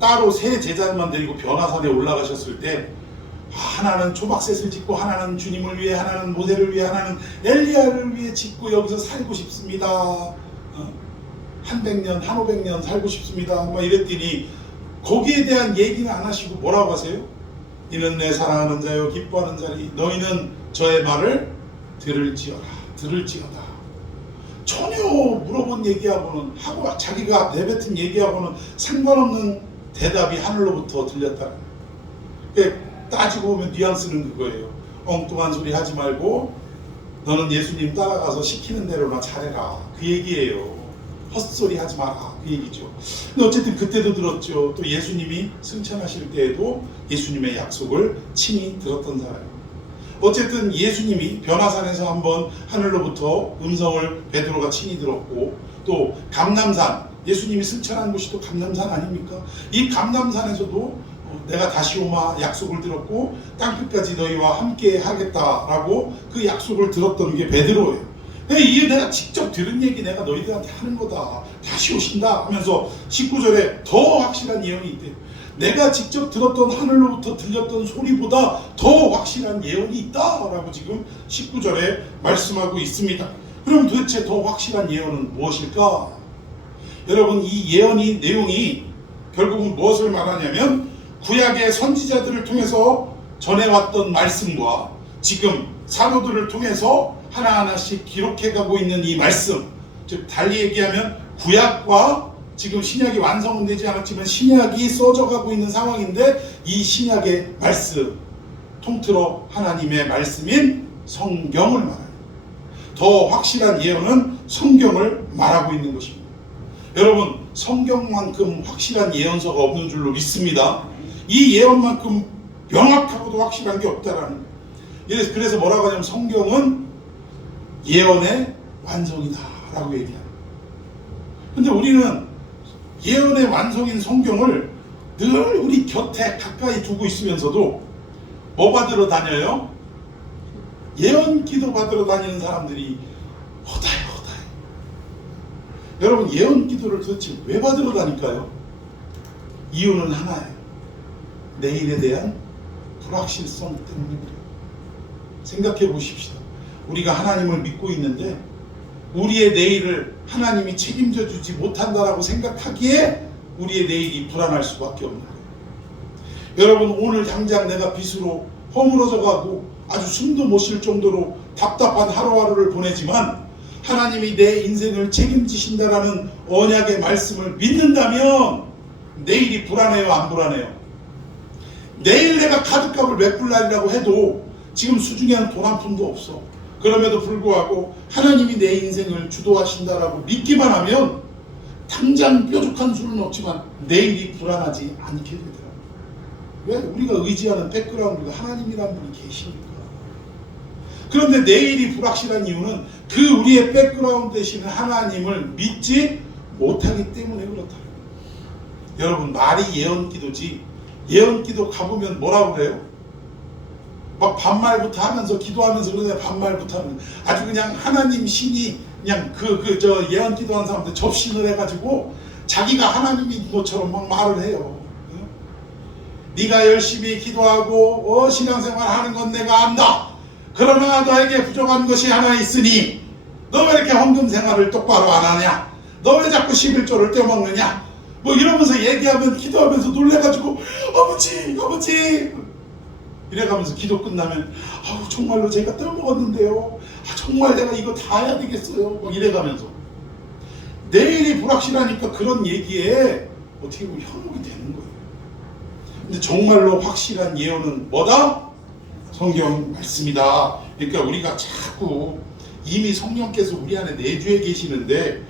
따로 세 제자만 데리고 변화산에 올라가셨을 때 하나는 초막셋을 짓고 하나는 주님을 위해, 하나는 모세를 위해, 하나는 엘리야를 위해 짓고 여기서 살고 싶습니다. 한 100년, 한 500년 살고 싶습니다. 막 이랬더니 거기에 대한 얘기는 안 하시고 뭐라고 하세요? 이는 내 사랑하는 자요 기뻐하는 자니 너희는 저의 말을 들을지어다. 전혀 물어본 얘기하고는 하고 자기가 내뱉은 얘기하고는 상관없는 대답이 하늘로부터 들렸다. 따지고 보면 뉘앙스는 그거예요. 엉뚱한 소리 하지 말고 너는 예수님 따라가서 시키는 대로나 잘해라. 그 얘기예요. 헛소리 하지 마라. 그 얘기죠. 근데 어쨌든 그때도 들었죠. 또 예수님이 승천하실 때에도 예수님의 약속을 친히 들었던 사람이에요. 어쨌든 예수님이 변화산에서 한번 하늘로부터 음성을 베드로가 친히 들었고, 또 감람산, 예수님이 승천한 곳이 또 감람산 아닙니까? 이 감람산에서도 내가 다시 오마 약속을 들었고 땅끝까지 너희와 함께 하겠다라고 그 약속을 들었던 게 베드로예요. 이게 내가 직접 들은 얘기 내가 너희들한테 하는 거다. 다시 오신다 하면서 19절에 더 확실한 예언이 있대. 내가 직접 들었던 하늘로부터 들렸던 소리보다 더 확실한 예언이 있다라고 지금 19절에 말씀하고 있습니다. 그럼 도대체 더 확실한 예언은 무엇일까? 여러분, 이 예언이 내용이 결국은 무엇을 말하냐면 구약의 선지자들을 통해서 전해왔던 말씀과 지금 사도들을 통해서 하나하나씩 기록해가고 있는 이 말씀, 즉 달리 얘기하면 구약과 지금 신약이 완성되지 않았지만 신약이 써져가고 있는 상황인데 이 신약의 말씀, 통틀어 하나님의 말씀인 성경을 말합니다. 더 확실한 예언은 성경을 말하고 있는 것입니다. 여러분, 성경만큼 확실한 예언서가 없는 줄로 믿습니다. 이 예언만큼 명확하고도 확실한 게 없다라는 거예요. 그래서 뭐라고 하냐면 성경은 예언의 완성이다 라고 얘기합니다. 근데 우리는 예언의 완성인 성경을 늘 우리 곁에 가까이 두고 있으면서도 뭐 받으러 다녀요? 예언 기도 받으러 다니는 사람들이 허다해. 여러분, 예언 기도를 도대체 왜 받으러 다닐까요? 이유는 하나예요. 내일에 대한 불확실성 때문입니다. 생각해 보십시다. 우리가 하나님을 믿고 있는데 우리의 내일을 하나님이 책임져 주지 못한다라고 생각하기에 우리의 내일이 불안할 수밖에 없는 거예요. 여러분, 오늘 당장 내가 빚으로 허물어져 가고 아주 숨도 못 쉴 정도로 답답한 하루하루를 보내지만 하나님이 내 인생을 책임지신다라는 언약의 말씀을 믿는다면 내일이 불안해요, 안 불안해요? 내일 내가 카드값을 메꿀 날이라고 해도 지금 수중에는 돈 한 푼도 없어. 그럼에도 불구하고 하나님이 내 인생을 주도하신다라고 믿기만 하면 당장 뾰족한 수는 없지만 내일이 불안하지 않게 되더라고요. 왜? 우리가 의지하는 백그라운드가 하나님이라는 분이 계시니까. 그런데 내일이 불확실한 이유는 그 우리의 백그라운드 되시는 하나님을 믿지 못하기 때문에 그렇다. 여러분, 말이 예언기도지 예언기도 가보면 뭐라고 그래요? 막 반말부터 하면서 기도하면서 그러네. 반말부터 하면 아주 그냥 하나님 신이 그냥 저 예언기도하는 사람들 접신을 해가지고 자기가 하나님인 것처럼 막 말을 해요. 네가 열심히 기도하고 신앙생활 하는 건 내가 안다. 그러나 너에게 부족한 것이 하나 있으니 너 왜 이렇게 헌금 생활을 똑바로 안 하냐? 너 왜 자꾸 11조를 떼먹느냐? 뭐 이러면서 얘기하면 기도하면서 놀래가지고 아버지 이래가면서 기도 끝나면 정말로 제가 떼먹었는데요. 정말 내가 이거 다 해야 되겠어요. 막 이래가면서 내일이 불확실하니까 그런 얘기에 어떻게 보면 현혹이 되는 거예요. 근데 정말로 확실한 예언은 뭐다? 성경 말씀이다. 그러니까 우리가 자꾸 이미 성령께서 우리 안에 내주해 계시는데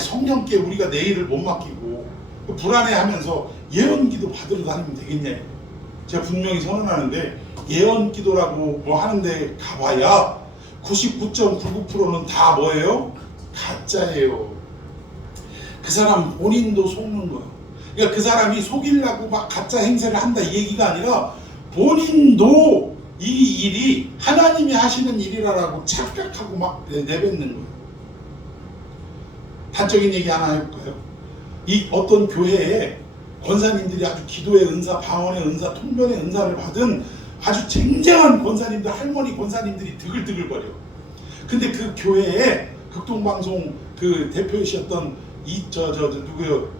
성령께 우리가 내일을 못 맡기고 불안해하면서 예언기도 받으러 다니면 되겠냐. 제가 분명히 선언하는데 예언기도라고 뭐 하는데 가봐야 99.99%는 다 뭐예요? 가짜예요. 그 사람 본인도 속는 거예요. 그러니까 그 사람이 속이려고 막 가짜 행세를 한다 이 얘기가 아니라 본인도 이 일이 하나님이 하시는 일이라고 착각하고 막 내뱉는 거예요. 단적인 얘기 하나 해볼까요? 이 어떤 교회에 권사님들이 아주 기도의 은사, 방언의 은사, 통변의 은사를 받은 아주 쟁쟁한 권사님들, 할머니 권사님들이 드글드글거려. 근데 그 교회에 극동방송 그 대표이셨던 누구요?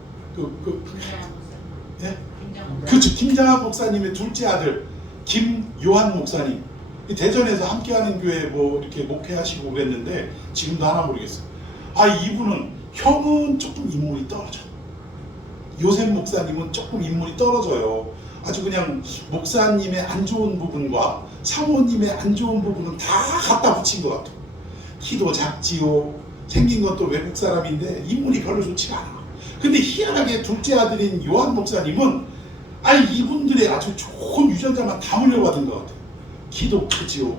그렇죠. 김장한 목사님의 둘째 아들 김요한 목사님. 대전에서 함께하는 교회 뭐 이렇게 목회하시고 그랬는데 지금도 하나 모르겠어요. 이분은 형은 조금 인물이 떨어져. 요셉 목사님은 조금 인물이 떨어져요. 아주 그냥 목사님의 안 좋은 부분과 사모님의 안 좋은 부분은 다 갖다 붙인 것 같아요. 키도 작지요. 생긴 것도 외국 사람인데 인물이 별로 좋지가 않아. 근데 희한하게 둘째 아들인 요한 목사님은 이분들의 아주 좋은 유전자만 다 물려받은 것 같아요. 키도 크지요.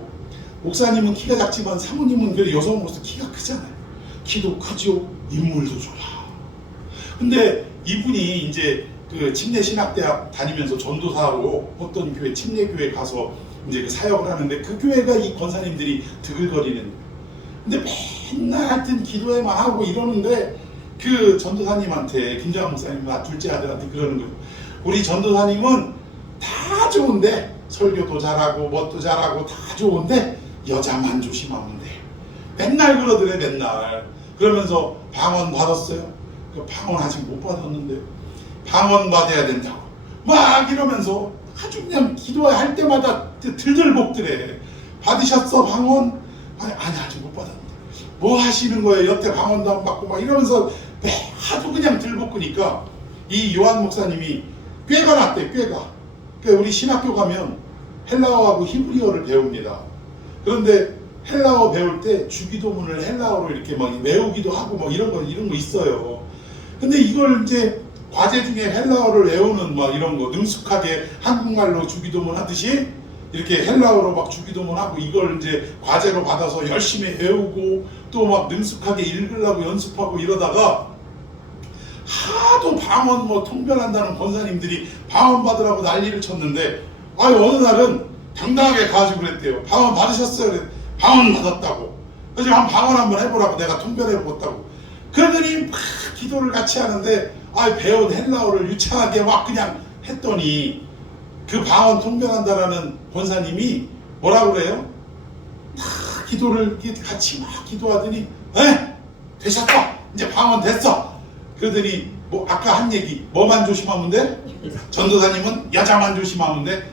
목사님은 키가 작지만 사모님은 그 여성으로서 키가 크잖아요. 키도 크지요. 인물도 좋아. 근데 이분이 이제 그 침례신학대학 다니면서 전도사로 어떤 교회, 침례교회 가서 이제 그 사역을 하는데 그 교회가 이 권사님들이 드글거리는. 근데 맨날 하여튼 기도회만 하고 이러는데 그 전도사님한테, 김장한 목사님, 둘째 아들한테 그러는 거예요. 우리 전도사님은 다 좋은데 설교도 잘하고 뭣도 잘하고 다 좋은데 여자만 조심하면 돼. 맨날 그러더래, 맨날. 그러면서 방언 받았어요. 그 방언 아직 못 받았는데 방언받아야 된다고 막 이러면서 아주 그냥 기도할 때마다 들들볶더래. 받으셨어 방언? 아니 아직 못 받았는데 뭐 하시는 거예요? 여태 방언도 안 받고 막 이러면서 하도 그냥 들볶으니까 이 요한 목사님이 꾀가 났대. 꾀가. 그러니까 우리 신학교 가면 헬라어하고 히브리어를 배웁니다. 그런데 헬라어 배울 때 주기도문을 헬라어로 이렇게 막 외우기도 하고 뭐 이런 거 있어요. 근데 이걸 이제 과제 중에 헬라어를 외우는 막 이런 거 능숙하게 한국말로 주기도문 하듯이 이렇게 헬라어로 막 주기도문 하고 이걸 이제 과제로 받아서 열심히 외우고 또 막 능숙하게 읽으려고 연습하고 이러다가 하도 방언 뭐 통변한다는 권사님들이 방언 받으라고 난리를 쳤는데 어느 날은 당당하게 가지고 그랬대요. 방언 받으셨어요? 그래. 방언 받았다고. 그래서 방언 한번 해보라고 내가 통변해보겠다고. 그러더니 막 기도를 같이 하는데 배운 헬라어를 유창하게 막 그냥 했더니 그 방언 통변한다라는 권사님이 뭐라고 그래요? 기도를 같이 막 기도하더니 되셨다. 이제 방언 됐어. 그러더니 뭐 아까 한 얘기 뭐만 조심하면 돼? 전도사님은 여자만 조심하면 돼?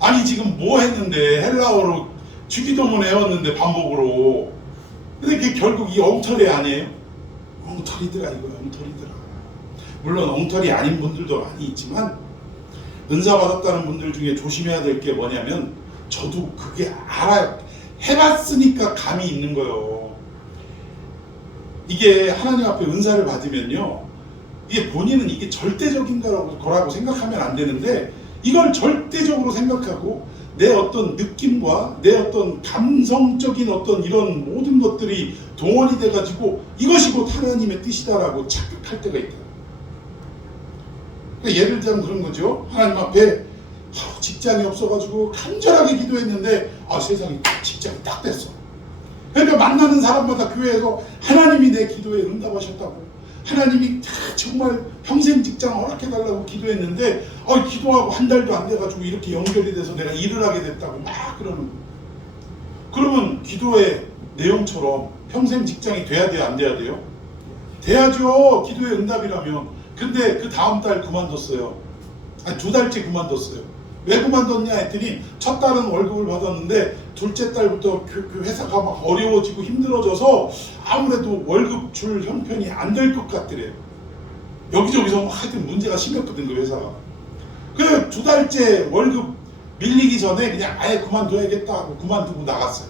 아니 지금 뭐 했는데 헬라어로 주기도문 외웠는데 반복으로. 근데 그게 결국 이 엉터리 아니에요? 엉터리더라 이거야. 엉터리더라. 물론 엉터리 아닌 분들도 많이 있지만 은사 받았다는 분들 중에 조심해야 될 게 뭐냐면 저도 그게 알아요. 해봤으니까 감이 있는 거예요. 이게 하나님 앞에 은사를 받으면요, 이게 본인은 이게 절대적인 거라고 생각하면 안 되는데 이걸 절대적으로 생각하고 내 어떤 느낌과 내 어떤 감성적인 어떤 이런 모든 것들이 동원이 돼가지고 이것이 곧 하나님의 뜻이다라고 착각할 때가 있다. 그러니까 예를 들자면 그런 거죠. 하나님 앞에 직장이 없어가지고 간절하게 기도했는데 세상에 직장이 딱 됐어. 그러니까 만나는 사람마다 교회에서 하나님이 내 기도에 응답하셨다고, 하나님이 정말 평생 직장 허락해달라고 기도했는데 기도하고 한 달도 안 돼가지고 이렇게 연결이 돼서 내가 일을 하게 됐다고 막 그러는 거예요. 그러면 기도의 내용처럼 평생 직장이 돼야 돼요? 안 돼야 돼요? 돼야죠. 기도의 응답이라면. 근데 그 다음 달 그만뒀어요. 2달째 그만뒀어요. 왜 그만뒀냐 했더니 첫 달은 월급을 받았는데 둘째 달부터 그 회사가 막 어려워지고 힘들어져서 아무래도 월급 줄 형편이 안 될 것 같더래요. 여기저기서 하여튼 문제가 심했거든 그 회사가. 그래서 2달째 월급 밀리기 전에 그냥 아예 그만둬야겠다 하고 그만두고 나갔어요.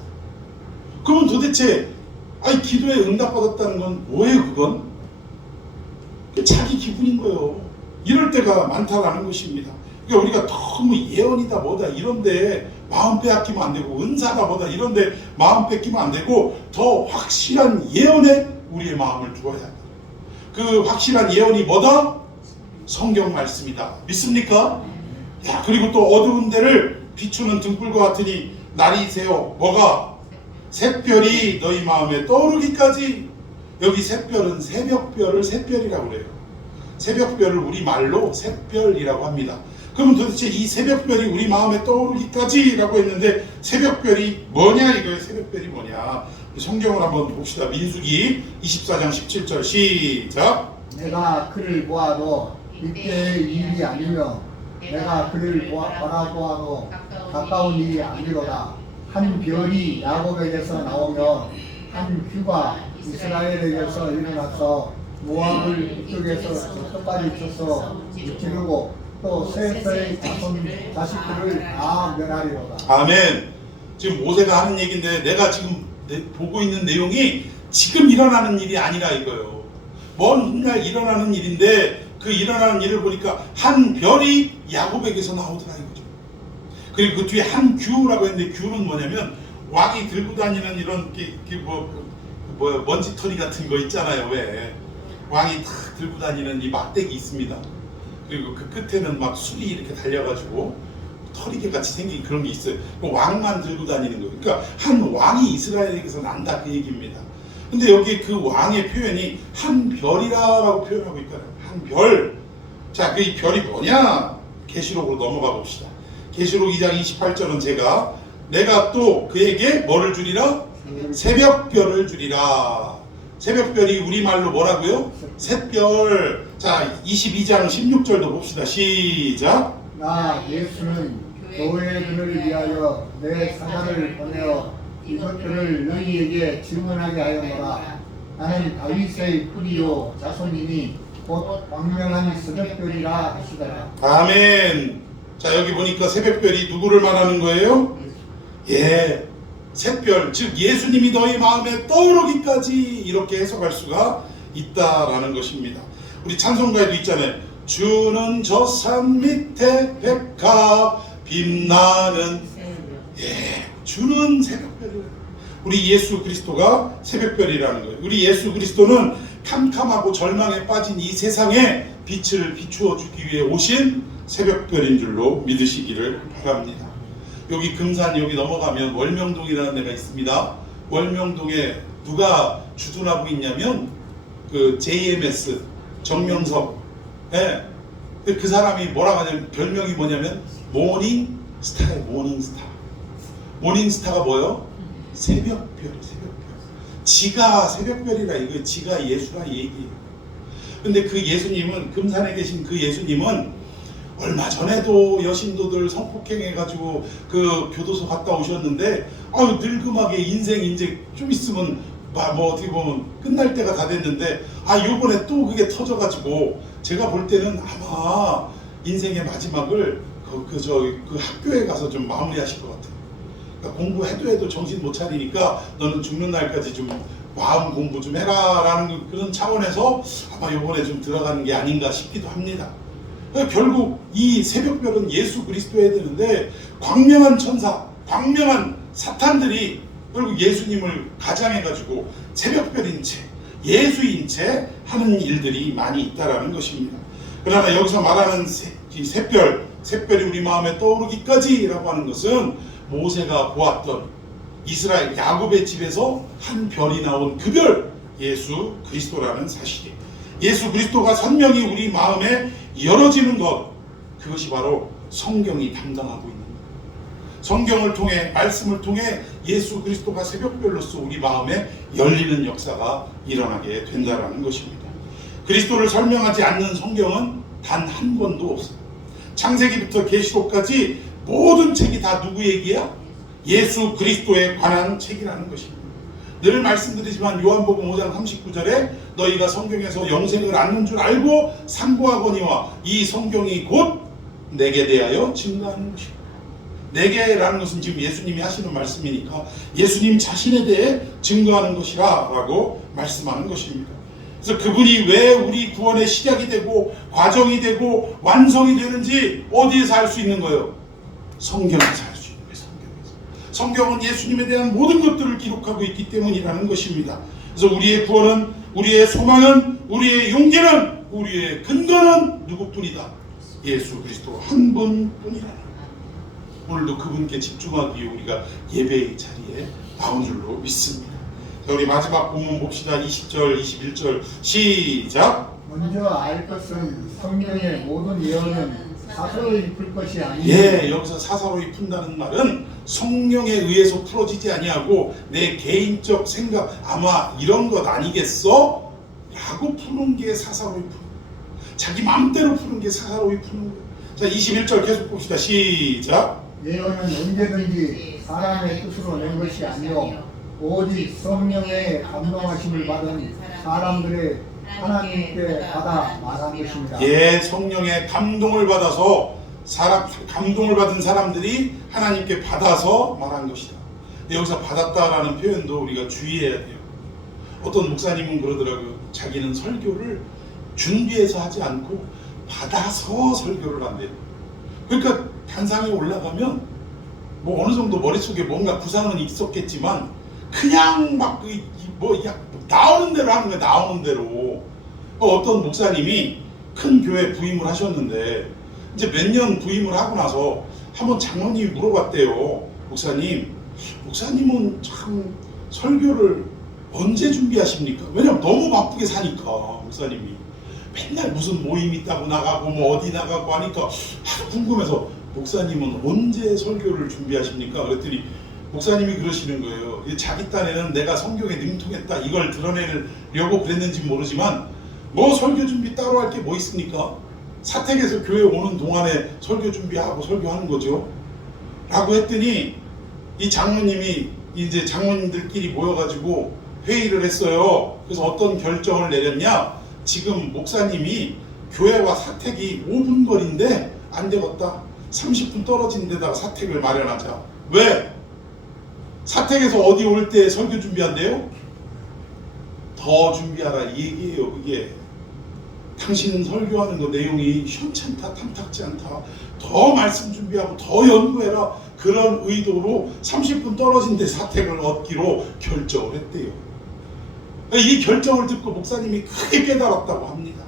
그러면 도대체 기도에 응답받았다는 건 뭐예요 그건? 자기 기분인 거예요. 이럴 때가 많다라는 것입니다. 그러니까 우리가 너무 예언이다 뭐다 이런데 마음 빼앗기면 안 되고 은사다 뭐다 이런데 마음 뺏기면 안 되고 더 확실한 예언에 우리의 마음을 두어야 한다. 그 확실한 예언이 뭐다? 성경 말씀이다. 믿습니까? 야, 그리고 또 어두운 데를 비추는 등불과 같으니 날이 새어 뭐가? 샛별이 너희 마음에 떠오르기까지. 여기 샛별은 새벽별을 샛별이라고 그래요. 새벽별을 우리말로 샛별이라고 합니다. 그럼 도대체 이 새벽별이 우리 마음에 떠오르기까지 라고 했는데 새벽별이 뭐냐 이거예요. 새벽별이 뭐냐. 성경을 한번 봅시다. 민수기 24장 17절 시작. 내가 그를 보아도 이때의 일이 아니며 내가 그를 바라보아도 가까운 일이 아니로다. 한 별이 야곱에게서 나오며 한 규가 이스라엘에게서 일어나서 모압을 이쪽에서 저쪽까지 쳐서 무찌르고 또 셋의 자식들을 다 멸하리로다. 아멘. 지금 모세가 하는 얘기인데 내가 지금 보고 있는 내용이 지금 일어나는 일이 아니라 이거예요. 먼 훗날 일어나는 일인데 그 일어나는 일을 보니까 한 별이 야곱에게서 나오더라 이거죠. 그리고 그 뒤에 한 규라고 했는데 규는 뭐냐면 왕이 들고 다니는 이런 먼지털이 같은 거 있잖아요. 왜 왕이 다 들고 다니는 이 막대기 있습니다. 그리고 그 끝에는 막 술이 이렇게 달려가지고 털이개 같이 생긴 그런 게 있어요. 왕만 들고 다니는 거예요. 그러니까 한 왕이 이스라엘에게서 난다 그 얘기입니다. 근데 여기 그 왕의 표현이 한 별이라고 표현하고 있잖아요. 한 별. 자, 그 이 별이 뭐냐? 계시록으로 넘어가 봅시다. 계시록 2장 28절은 내가 또 그에게 뭐를 주리라? 새벽별을 주리라. 새벽별이 우리말로 뭐라고요? 샛별. 자, 22장 16절도 봅시다. 시작. 나 예수는 교회들을 위하여 내 사자를 보내어 이것들을 너희에게 증언하게 하였노라. 나는 다윗의 뿌리요 자손이니 곧 광명한 새벽별이라 하시더라. 아멘. 자, 여기 보니까 새벽별이 누구를 말하는 거예요? 예, 샛별, 즉 예수님이 너희 마음에 떠오르기까지 이렇게 해석할 수가 있다라는 것입니다. 우리 찬송가에도 있잖아요. 주는 저 산 밑에 백합 빛나는, 예, 주는 새벽별을, 우리 예수 그리스도가 새벽별이라는 거예요. 우리 예수 그리스도는 캄캄하고 절망에 빠진 이 세상에 빛을 비추어 주기 위해 오신 새벽별인 줄로 믿으시기를 바랍니다. 여기 금산 여기 넘어가면 월명동이라는 데가 있습니다. 월명동에 누가 주둔하고 있냐면 그 JMS 정명석, 예, 그 사람이 뭐라고 하냐면 별명이 뭐냐면 모닝스타예요. 모닝스타. 모닝스타가 뭐예요? 새벽별, 새벽별. 지가 새벽별이라 이거 지가 예수라 얘기예요. 근데 그 예수님은, 금산에 계신 그 예수님은 얼마 전에도 여신도들 성폭행해가지고 그 교도소 갔다 오셨는데, 아유 늙음하게 인생 이제 좀 있으면 뭐 어떻게 보면 끝날 때가 다 됐는데, 요번에 또 그게 터져가지고 제가 볼 때는 아마 인생의 마지막을 그 학교에 가서 좀 마무리하실 것 같아요. 그러니까 공부해도 해도 정신 못 차리니까 너는 죽는 날까지 좀 마음 공부 좀 해라라는 그런 차원에서 아마 요번에 좀 들어가는 게 아닌가 싶기도 합니다. 결국 이 새벽별은 예수 그리스도여야 되는데, 광명한 천사, 광명한 사탄들이 결국 예수님을 가장해가지고 새벽별인 채, 예수인 채 하는 일들이 많이 있다라는 것입니다. 그러나 여기서 말하는 이 샛별이 우리 마음에 떠오르기까지라고 하는 것은 모세가 보았던 이스라엘 야곱의 집에서 한 별이 나온 그 별, 예수 그리스도라는 사실이에요. 예수 그리스도가 선명히 우리 마음에 열어지는 것, 그것이 바로 성경이 담당하고 있는 거예요. 성경을 통해, 말씀을 통해 예수 그리스도가 새벽별로서 우리 마음에 열리는 역사가 일어나게 된다는 것입니다. 그리스도를 설명하지 않는 성경은 단 한 권도 없어요. 창세기부터 계시록까지 모든 책이 다 누구 얘기야? 예수 그리스도에 관한 책이라는 것입니다. 늘 말씀드리지만 요한복음 5장 39절에 너희가 성경에서 영생을 얻는 줄 알고 상고하거니와 이 성경이 곧 내게 대하여 증거하는 것이다. 내게라는 것은 지금 예수님이 하시는 말씀이니까 예수님 자신에 대해 증거하는 것이라 라고 말씀하는 것입니다. 그래서 그분이 왜 우리 구원의 시작이 되고 과정이 되고 완성이 되는지 어디에서 알 수 있는 거예요? 성경에서 알 수 있는 거예요. 성경에서. 성경은 예수님에 대한 모든 것들을 기록하고 있기 때문이라는 것입니다. 그래서 우리의 구원은, 우리의 소망은, 우리의 용기는, 우리의 근거는 누구뿐이다? 예수 그리스도 한 분뿐이라는. 오늘도 그분께 집중하기 위해 우리가 예배의 자리에 나온 줄로 믿습니다. 자, 우리 마지막 본문 봅시다. 20절, 21절 시작. 먼저 알 것은 성경의 모든 예언은 사서로이 풀 것이 아니니. 예, 여기서 사사로이 푼다는 말은 성령에 의해서 풀어지지 아니하고 내 개인적 생각, 아마 이런 것 아니겠어? 라고 푸는 게 사사로이 푸는 거예요. 자기 마음대로 푸는 게 사사로이 푸는 거예요. 자, 21절 계속 봅시다. 시작. 예언은 언제든지 사람의 뜻으로 낸 것이 아니요 오직 성령의 감동하심을 받은 사람들의 하나님께 받아 말한 것입니다. 예, 성령의 감동을 받아서 감동을 받은 사람들이 하나님께 받아서 말한 것이다. 여기서 받았다라는 표현도 우리가 주의해야 돼요. 어떤 목사님은 그러더라고요. 자기는 설교를 준비해서 하지 않고 받아서 설교를 한대요. 그러니까 단상에 올라가면 뭐 어느 정도 머릿속에 뭔가 구상은 있었겠지만 그냥 막 나오는 대로 하는 거예요. 나오는 대로. 어떤 목사님이 큰 교회 부임을 하셨는데 이제 몇 년 부임을 하고 나서 한번 장로님이 물어봤대요. 목사님은 참 설교를 언제 준비하십니까? 왜냐면 너무 바쁘게 사니까 목사님이 맨날 무슨 모임 있다고 나가고 뭐 어디 나가고 하니까 하도 궁금해서 목사님은 언제 설교를 준비하십니까? 그랬더니 목사님이 그러시는 거예요. 자기 딴에는 내가 성경에 능통했다 이걸 드러내려고 그랬는지 모르지만 뭐 설교 준비 따로 할 게 뭐 있습니까? 사택에서 교회 오는 동안에 설교 준비하고 설교하는 거죠. 라고 했더니 이 장로님이 이제 장로님들끼리 모여가지고 회의를 했어요. 그래서 어떤 결정을 내렸냐? 지금 목사님이 교회와 사택이 5분 거리인데 안 되겠다. 30분 떨어진 데다가 사택을 마련하자. 왜? 사택에서 어디 올 때 설교 준비한대요? 더 준비하라 이 얘기예요. 이게 당신 설교하는 거 내용이 현찮다 탐탁지 않다. 더 말씀 준비하고 더 연구해라. 그런 의도로 30분 떨어진 데 사택을 얻기로 결정을 했대요. 이 결정을 듣고 목사님이 크게 깨달았다고 합니다.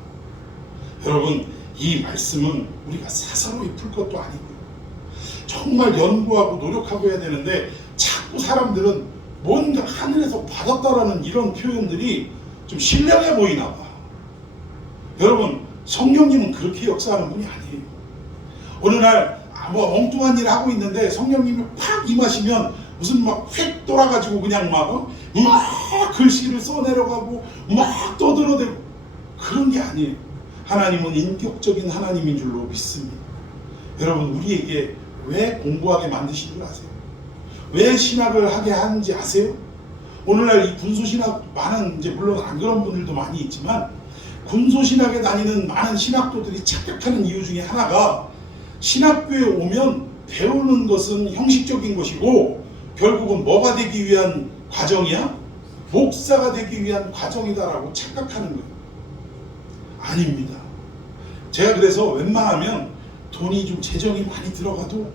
여러분, 이 말씀은 우리가 사사로이 풀 것도 아니고요. 정말 연구하고 노력하고 해야 되는데 자꾸 사람들은 뭔가 하늘에서 받았다라는 이런 표현들이 좀 신령해 보이나 봐. 여러분, 성령님은 그렇게 역사하는 분이 아니에요. 어느 날 뭐 엉뚱한 일을 하고 있는데 성령님이 팍 임하시면 무슨 막 휙 돌아가지고 그냥 막 글씨를 써내려가고 막 떠들어대고 그런 게 아니에요. 하나님은 인격적인 하나님인 줄로 믿습니다. 여러분, 우리에게 왜 공부하게 만드신 줄 아세요? 왜 신학을 하게 하는지 아세요? 오늘날 이 군소신학 많은, 이제 물론 안 그런 분들도 많이 있지만 군소신학에 다니는 많은 신학도들이 착각하는 이유 중에 하나가 신학교에 오면 배우는 것은 형식적인 것이고 결국은 뭐가 되기 위한 과정이야? 목사가 되기 위한 과정이다라고 착각하는 거예요. 아닙니다. 제가 그래서 웬만하면 돈이 좀 재정이 많이 들어가도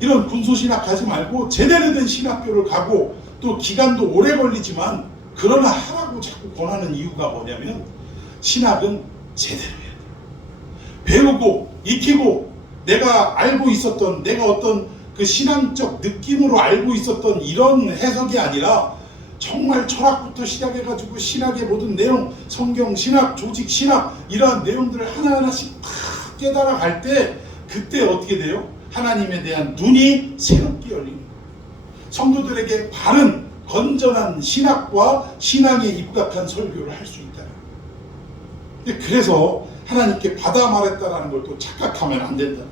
이런 군소신학 가지 말고 제대로 된 신학교를 가고 또 기간도 오래 걸리지만 그러나 하라고 자꾸 권하는 이유가 뭐냐면 신학은 제대로 해야 돼요. 배우고 익히고 내가 알고 있었던 내가 어떤 그 신앙적 느낌으로 알고 있었던 이런 해석이 아니라 정말 철학부터 시작해가지고 신학의 모든 내용, 성경, 신학, 조직, 신학 이러한 내용들을 하나하나씩 다 깨달아 갈 때 그때 어떻게 돼요? 하나님에 대한 눈이 새롭게 열리는 거예요. 성도들에게 바른 건전한 신학과 신앙에 입각한 설교를 할 수 있다. 그래서 하나님께 받아 말했다라는 걸 또 착각하면 안 된다.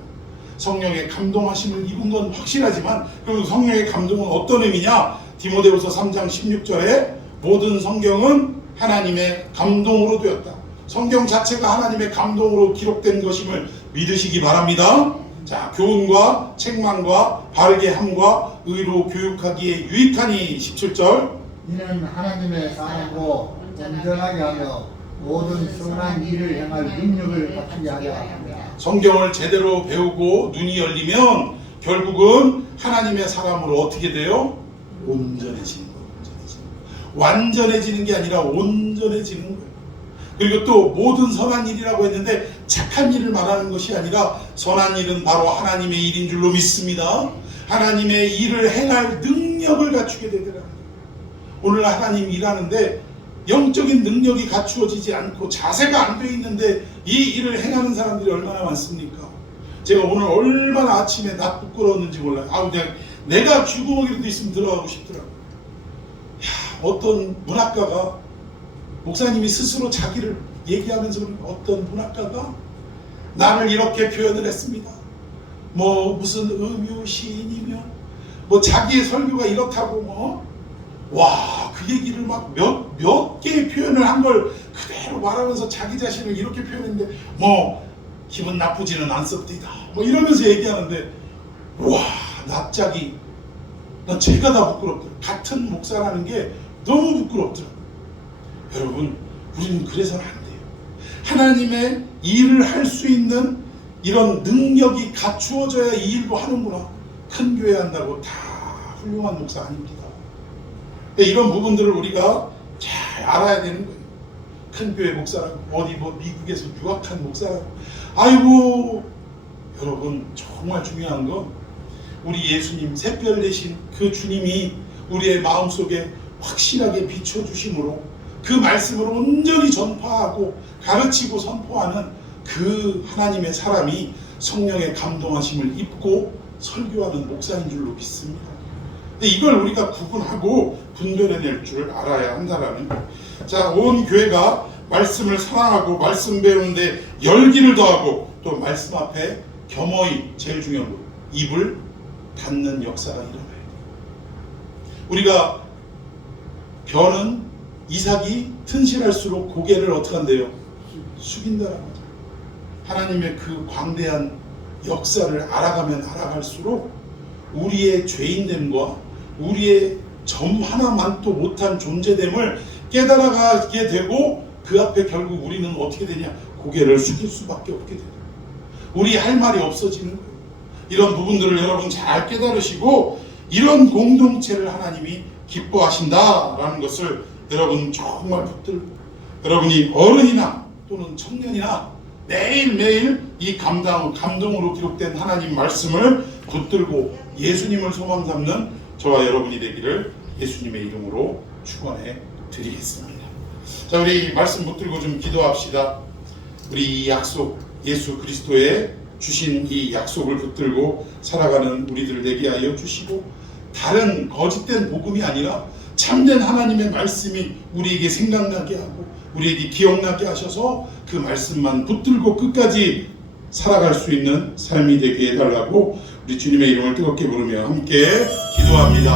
성령의 감동하심을 입은 건 확실하지만 그리고 성령의 감동은 어떤 의미냐? 디모데후서 3장 16절에 모든 성경은 하나님의 감동으로 되었다. 성경 자체가 하나님의 감동으로 기록된 것임을 믿으시기 바랍니다. 자, 교훈과 책망과 바르게 함과 의로 교육하기에 유익하니 17절. 이는 하나님의 사람으로 온전하게 하며 모든 선한 일을 행할 능력을 갖추게 하려 합니다. 성경을 제대로 배우고 눈이 열리면 결국은 하나님의 사람으로 어떻게 돼요? 온전해지는 거예요. 완전해지는 게 아니라 온전해지는 거예요. 그리고 또 모든 선한 일이라고 했는데 착한 일을 말하는 것이 아니라 선한 일은 바로 하나님의 일인 줄로 믿습니다. 하나님의 일을 행할 능력을 갖추게 되더라고요. 오늘 하나님 일하는데 영적인 능력이 갖추어지지 않고 자세가 안 돼 있는데 이 일을 행하는 사람들이 얼마나 많습니까? 제가 오늘 얼마나 아침에 나 부끄러웠는지 몰라요. 내가 쥐구멍이라도 있으면 들어가고 싶더라고요. 어떤 문학가가 목사님이 스스로 자기를 얘기하면서 어떤 문학가가 나를 이렇게 표현을 했습니다. 뭐 무슨 음유시인이며 뭐 자기의 설교가 이렇다고 와, 그 얘기를 막 몇 개의 표현을 한 걸 그대로 말하면서 자기 자신을 이렇게 표현했는데 뭐 기분 나쁘지는 않습니다. 뭐 이러면서 얘기하는데 와, 납작이 난 제가 다 부끄럽더라고요. 같은 목사라는 게 너무 부끄럽더라고요. 여러분, 우리는 그래서는 안 돼요. 하나님의 일을 할 수 있는 이런 능력이 갖추어져야 이 일도 하는구나. 큰 교회 한다고 다 훌륭한 목사 아닙니다. 이런 부분들을 우리가 잘 알아야 되는 거예요. 큰 교회 목사라고 어디 뭐 미국에서 유학한 목사라고 아이고 여러분 정말 중요한 건 우리 예수님 샛별 되신 그 주님이 우리의 마음속에 확실하게 비춰주심으로 그 말씀을 온전히 전파하고 가르치고 선포하는 그 하나님의 사람이 성령의 감동하심을 입고 설교하는 목사인 줄로 믿습니다. 근데 이걸 우리가 구분하고 분별해낼 줄 알아야 한다라는 거예요. 자, 온 교회가 말씀을 사랑하고 말씀 배우는데 열기를 더하고 또 말씀 앞에 겸허히, 제일 중요한 거, 입을 닫는 역사가 일어나요. 우리가 벼는 이삭이 튼실할수록 고개를 어떻게 한대요? 숙인다라는 거죠. 하나님의 그 광대한 역사를 알아가면 알아갈수록 우리의 죄인됨과 우리의 점 하나만도 못한 존재됨을 깨달아가게 되고 그 앞에 결국 우리는 어떻게 되냐? 고개를 숙일 수밖에 없게 돼요. 우리 할 말이 없어지는 거예요. 이런 부분들을 여러분 잘 깨달으시고 이런 공동체를 하나님이 기뻐하신다라는 것을 여러분 정말 붙들고, 여러분이 어른이나 또는 청년이나 매일매일 이 감동으로 기록된 하나님 말씀을 붙들고 예수님을 소망 삼는 저와 여러분이 되기를 예수님의 이름으로 축원해 드리겠습니다. 자, 우리 말씀 붙들고 좀 기도합시다. 우리 이 약속, 예수 그리스도의 주신 이 약속을 붙들고 살아가는 우리들 되게 하여 주시고, 다른 거짓된 복음이 아니라 참된 하나님의 말씀이 우리에게 생각나게 하고 우리에게 기억나게 하셔서 그 말씀만 붙들고 끝까지 살아갈 수 있는 삶이 되게 해달라고 우리 주님의 이름을 뜨겁게 부르며 함께 기도합니다.